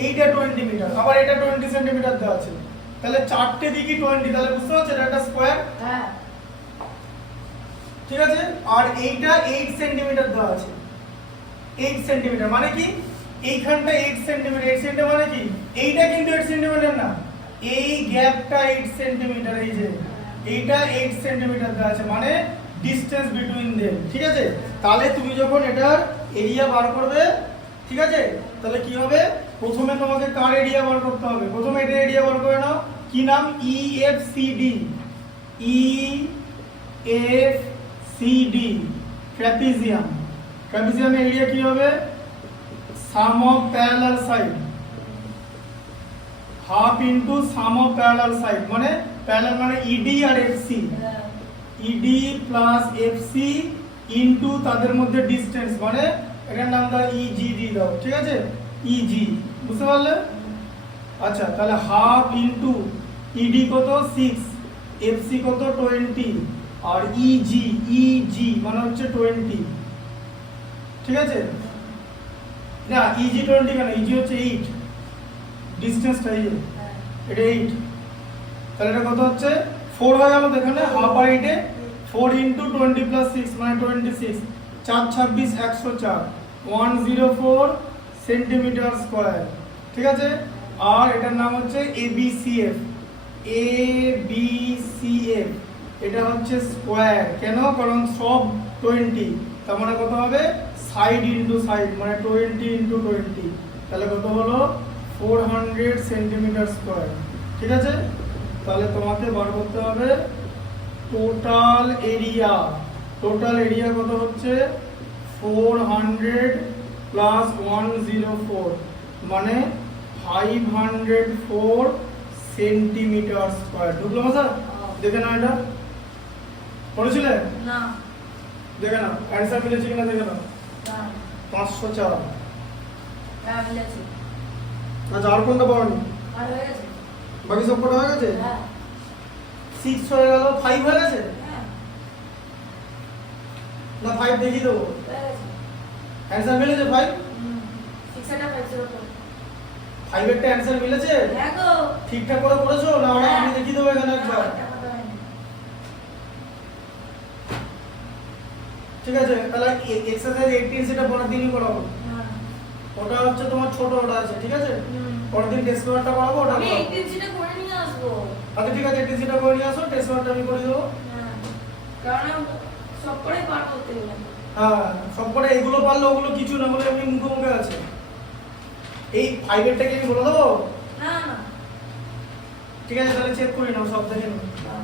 এইটা 20 মিটার, আবার এটা 20 সেন্টিমিটার দেওয়া আছে, তাহলে চারটে দিকে 20, তাহলে বুঝতে পারছো এটা একটা স্কয়ার। হ্যাঁ ঠিক আছে, আর এইটা 8 সেন্টিমিটার দেওয়া আছে, 8 সেন্টিমিটার মানে কি এইখানটা 8 সেন্টিমিটার, 8 সেন্টিমিটার মানে কি এইটা কিন্তু 8 সেন্টিমিটার না, এই গ্যাপটা 8 সেন্টিমিটার, এই যে এইটা 8 সেন্টিমিটার দেওয়া আছে, মানে ডিসটেন্স বিটুইন देम। ঠিক আছে, তাহলে তুমি যখন এটার এরিয়া বার করবে, ঠিক আছে, তাহলে কি হবে, প্রথমে তোমাকে কার এরিয়া বার করতে হবে, প্রথমে এটা এরিয়া বার করে নাও, কি নাম, EFCD, EFCD ট্রাপিজিয়াম এরিয়া কি হবে, sum of parallel side, half into sum of parallel side, মানে প্যারালাল মানে ED আর FC, ED plus FC into তাদের মধ্যে ডিসটেন্স, মানে এটার নাম দাও EG দিয়ে দাও, ঠিক আছে, EG, বুঝতে পারলে? আচ্ছা, তাহলে হাফ ইনটু ED কত 6, FC কত 20, আর EG মানে হচ্ছে 20, ঠিক আছে, না EG 20 কেন, EG হচ্ছে 8, ডিসটেন্সটা এই যে এটা 8, তাহলে এটা কত হচ্ছে 4 হয়ে গেল, এখানে হাফ আর 8 এ 4 ইনটু 20 প্লাস 6 মানে 26, 4 26 104, 104 সেন্টিমিটার স্কয়ার, ঠিক আছে। আর এটার নাম হচ্ছে ABCF, এটা হচ্ছে স্কয়ার, কেন, কারণ সব 20, তার মানে কত হবে, সাইড ইনটু সাইড মানে 20 ইনটু 20, তাহলে কত হলো 400 সেন্টিমিটার স্কয়ার, ঠিক আছে। তাহলে তোমাকে বার করতে হবে টোটাল এরিয়া কত হচ্ছে 400 প্লাস 104 মানে 504 সেন্টিমিটার স্কয়ার। ঢুকলো মাথা? দেখে না এটা পড়েছিলে না, দেখে না অ্যানসার মিলেছে কিনা দেখে না, 504। হ্যাঁ মিলেছে। আচ্ছা, আর কোনটা পাওনি? আর হয়ে গেছে, বাকি সব কটা হয়ে গেছে? হ্যাঁ 6 হয়ে গেল, 5 হয়ে গেছে হ্যাঁ না 5 দেখিয়ে দেবো, হয়ে গেছে। অ্যানসার মিলেছে 5? 6 এটা 504, 5 এরটা অ্যানসার মিলেছে? হ্যাঁ গো, ঠিকঠাক করে পড়েছো না? ওরা আমি দেখিয়ে দেবো এখানে একবার, ঠিক আছে। তাহলে এক্সারসাইজ 18 সেটা পরের দিনই করাবো, ওটা হচ্ছে তোমার ছোট ওটা আছে, ঠিক আছে, পরের দিন টেস্ট পেপারটা করাবো, ওটা আমি 18 সিটা করে নিয়ে আসবো। আচ্ছা ঠিক আছে, 18 সেটা করে নিয়ে আসো, টেস্ট পেপারটা আমি করে দেবো। হ্যাঁ, কারণ সব করে পারবো। করতে গেলাম। হ্যাঁ সবকটা এগুলো পারলে ওগুলো কিছু না, বলে আমি মুখে মুখে আছে। এই 5 এরটাকে আমি বলে দেবো? না না ঠিক আছে তাহলে চেক করি নাও, সব দেখে নাও। না।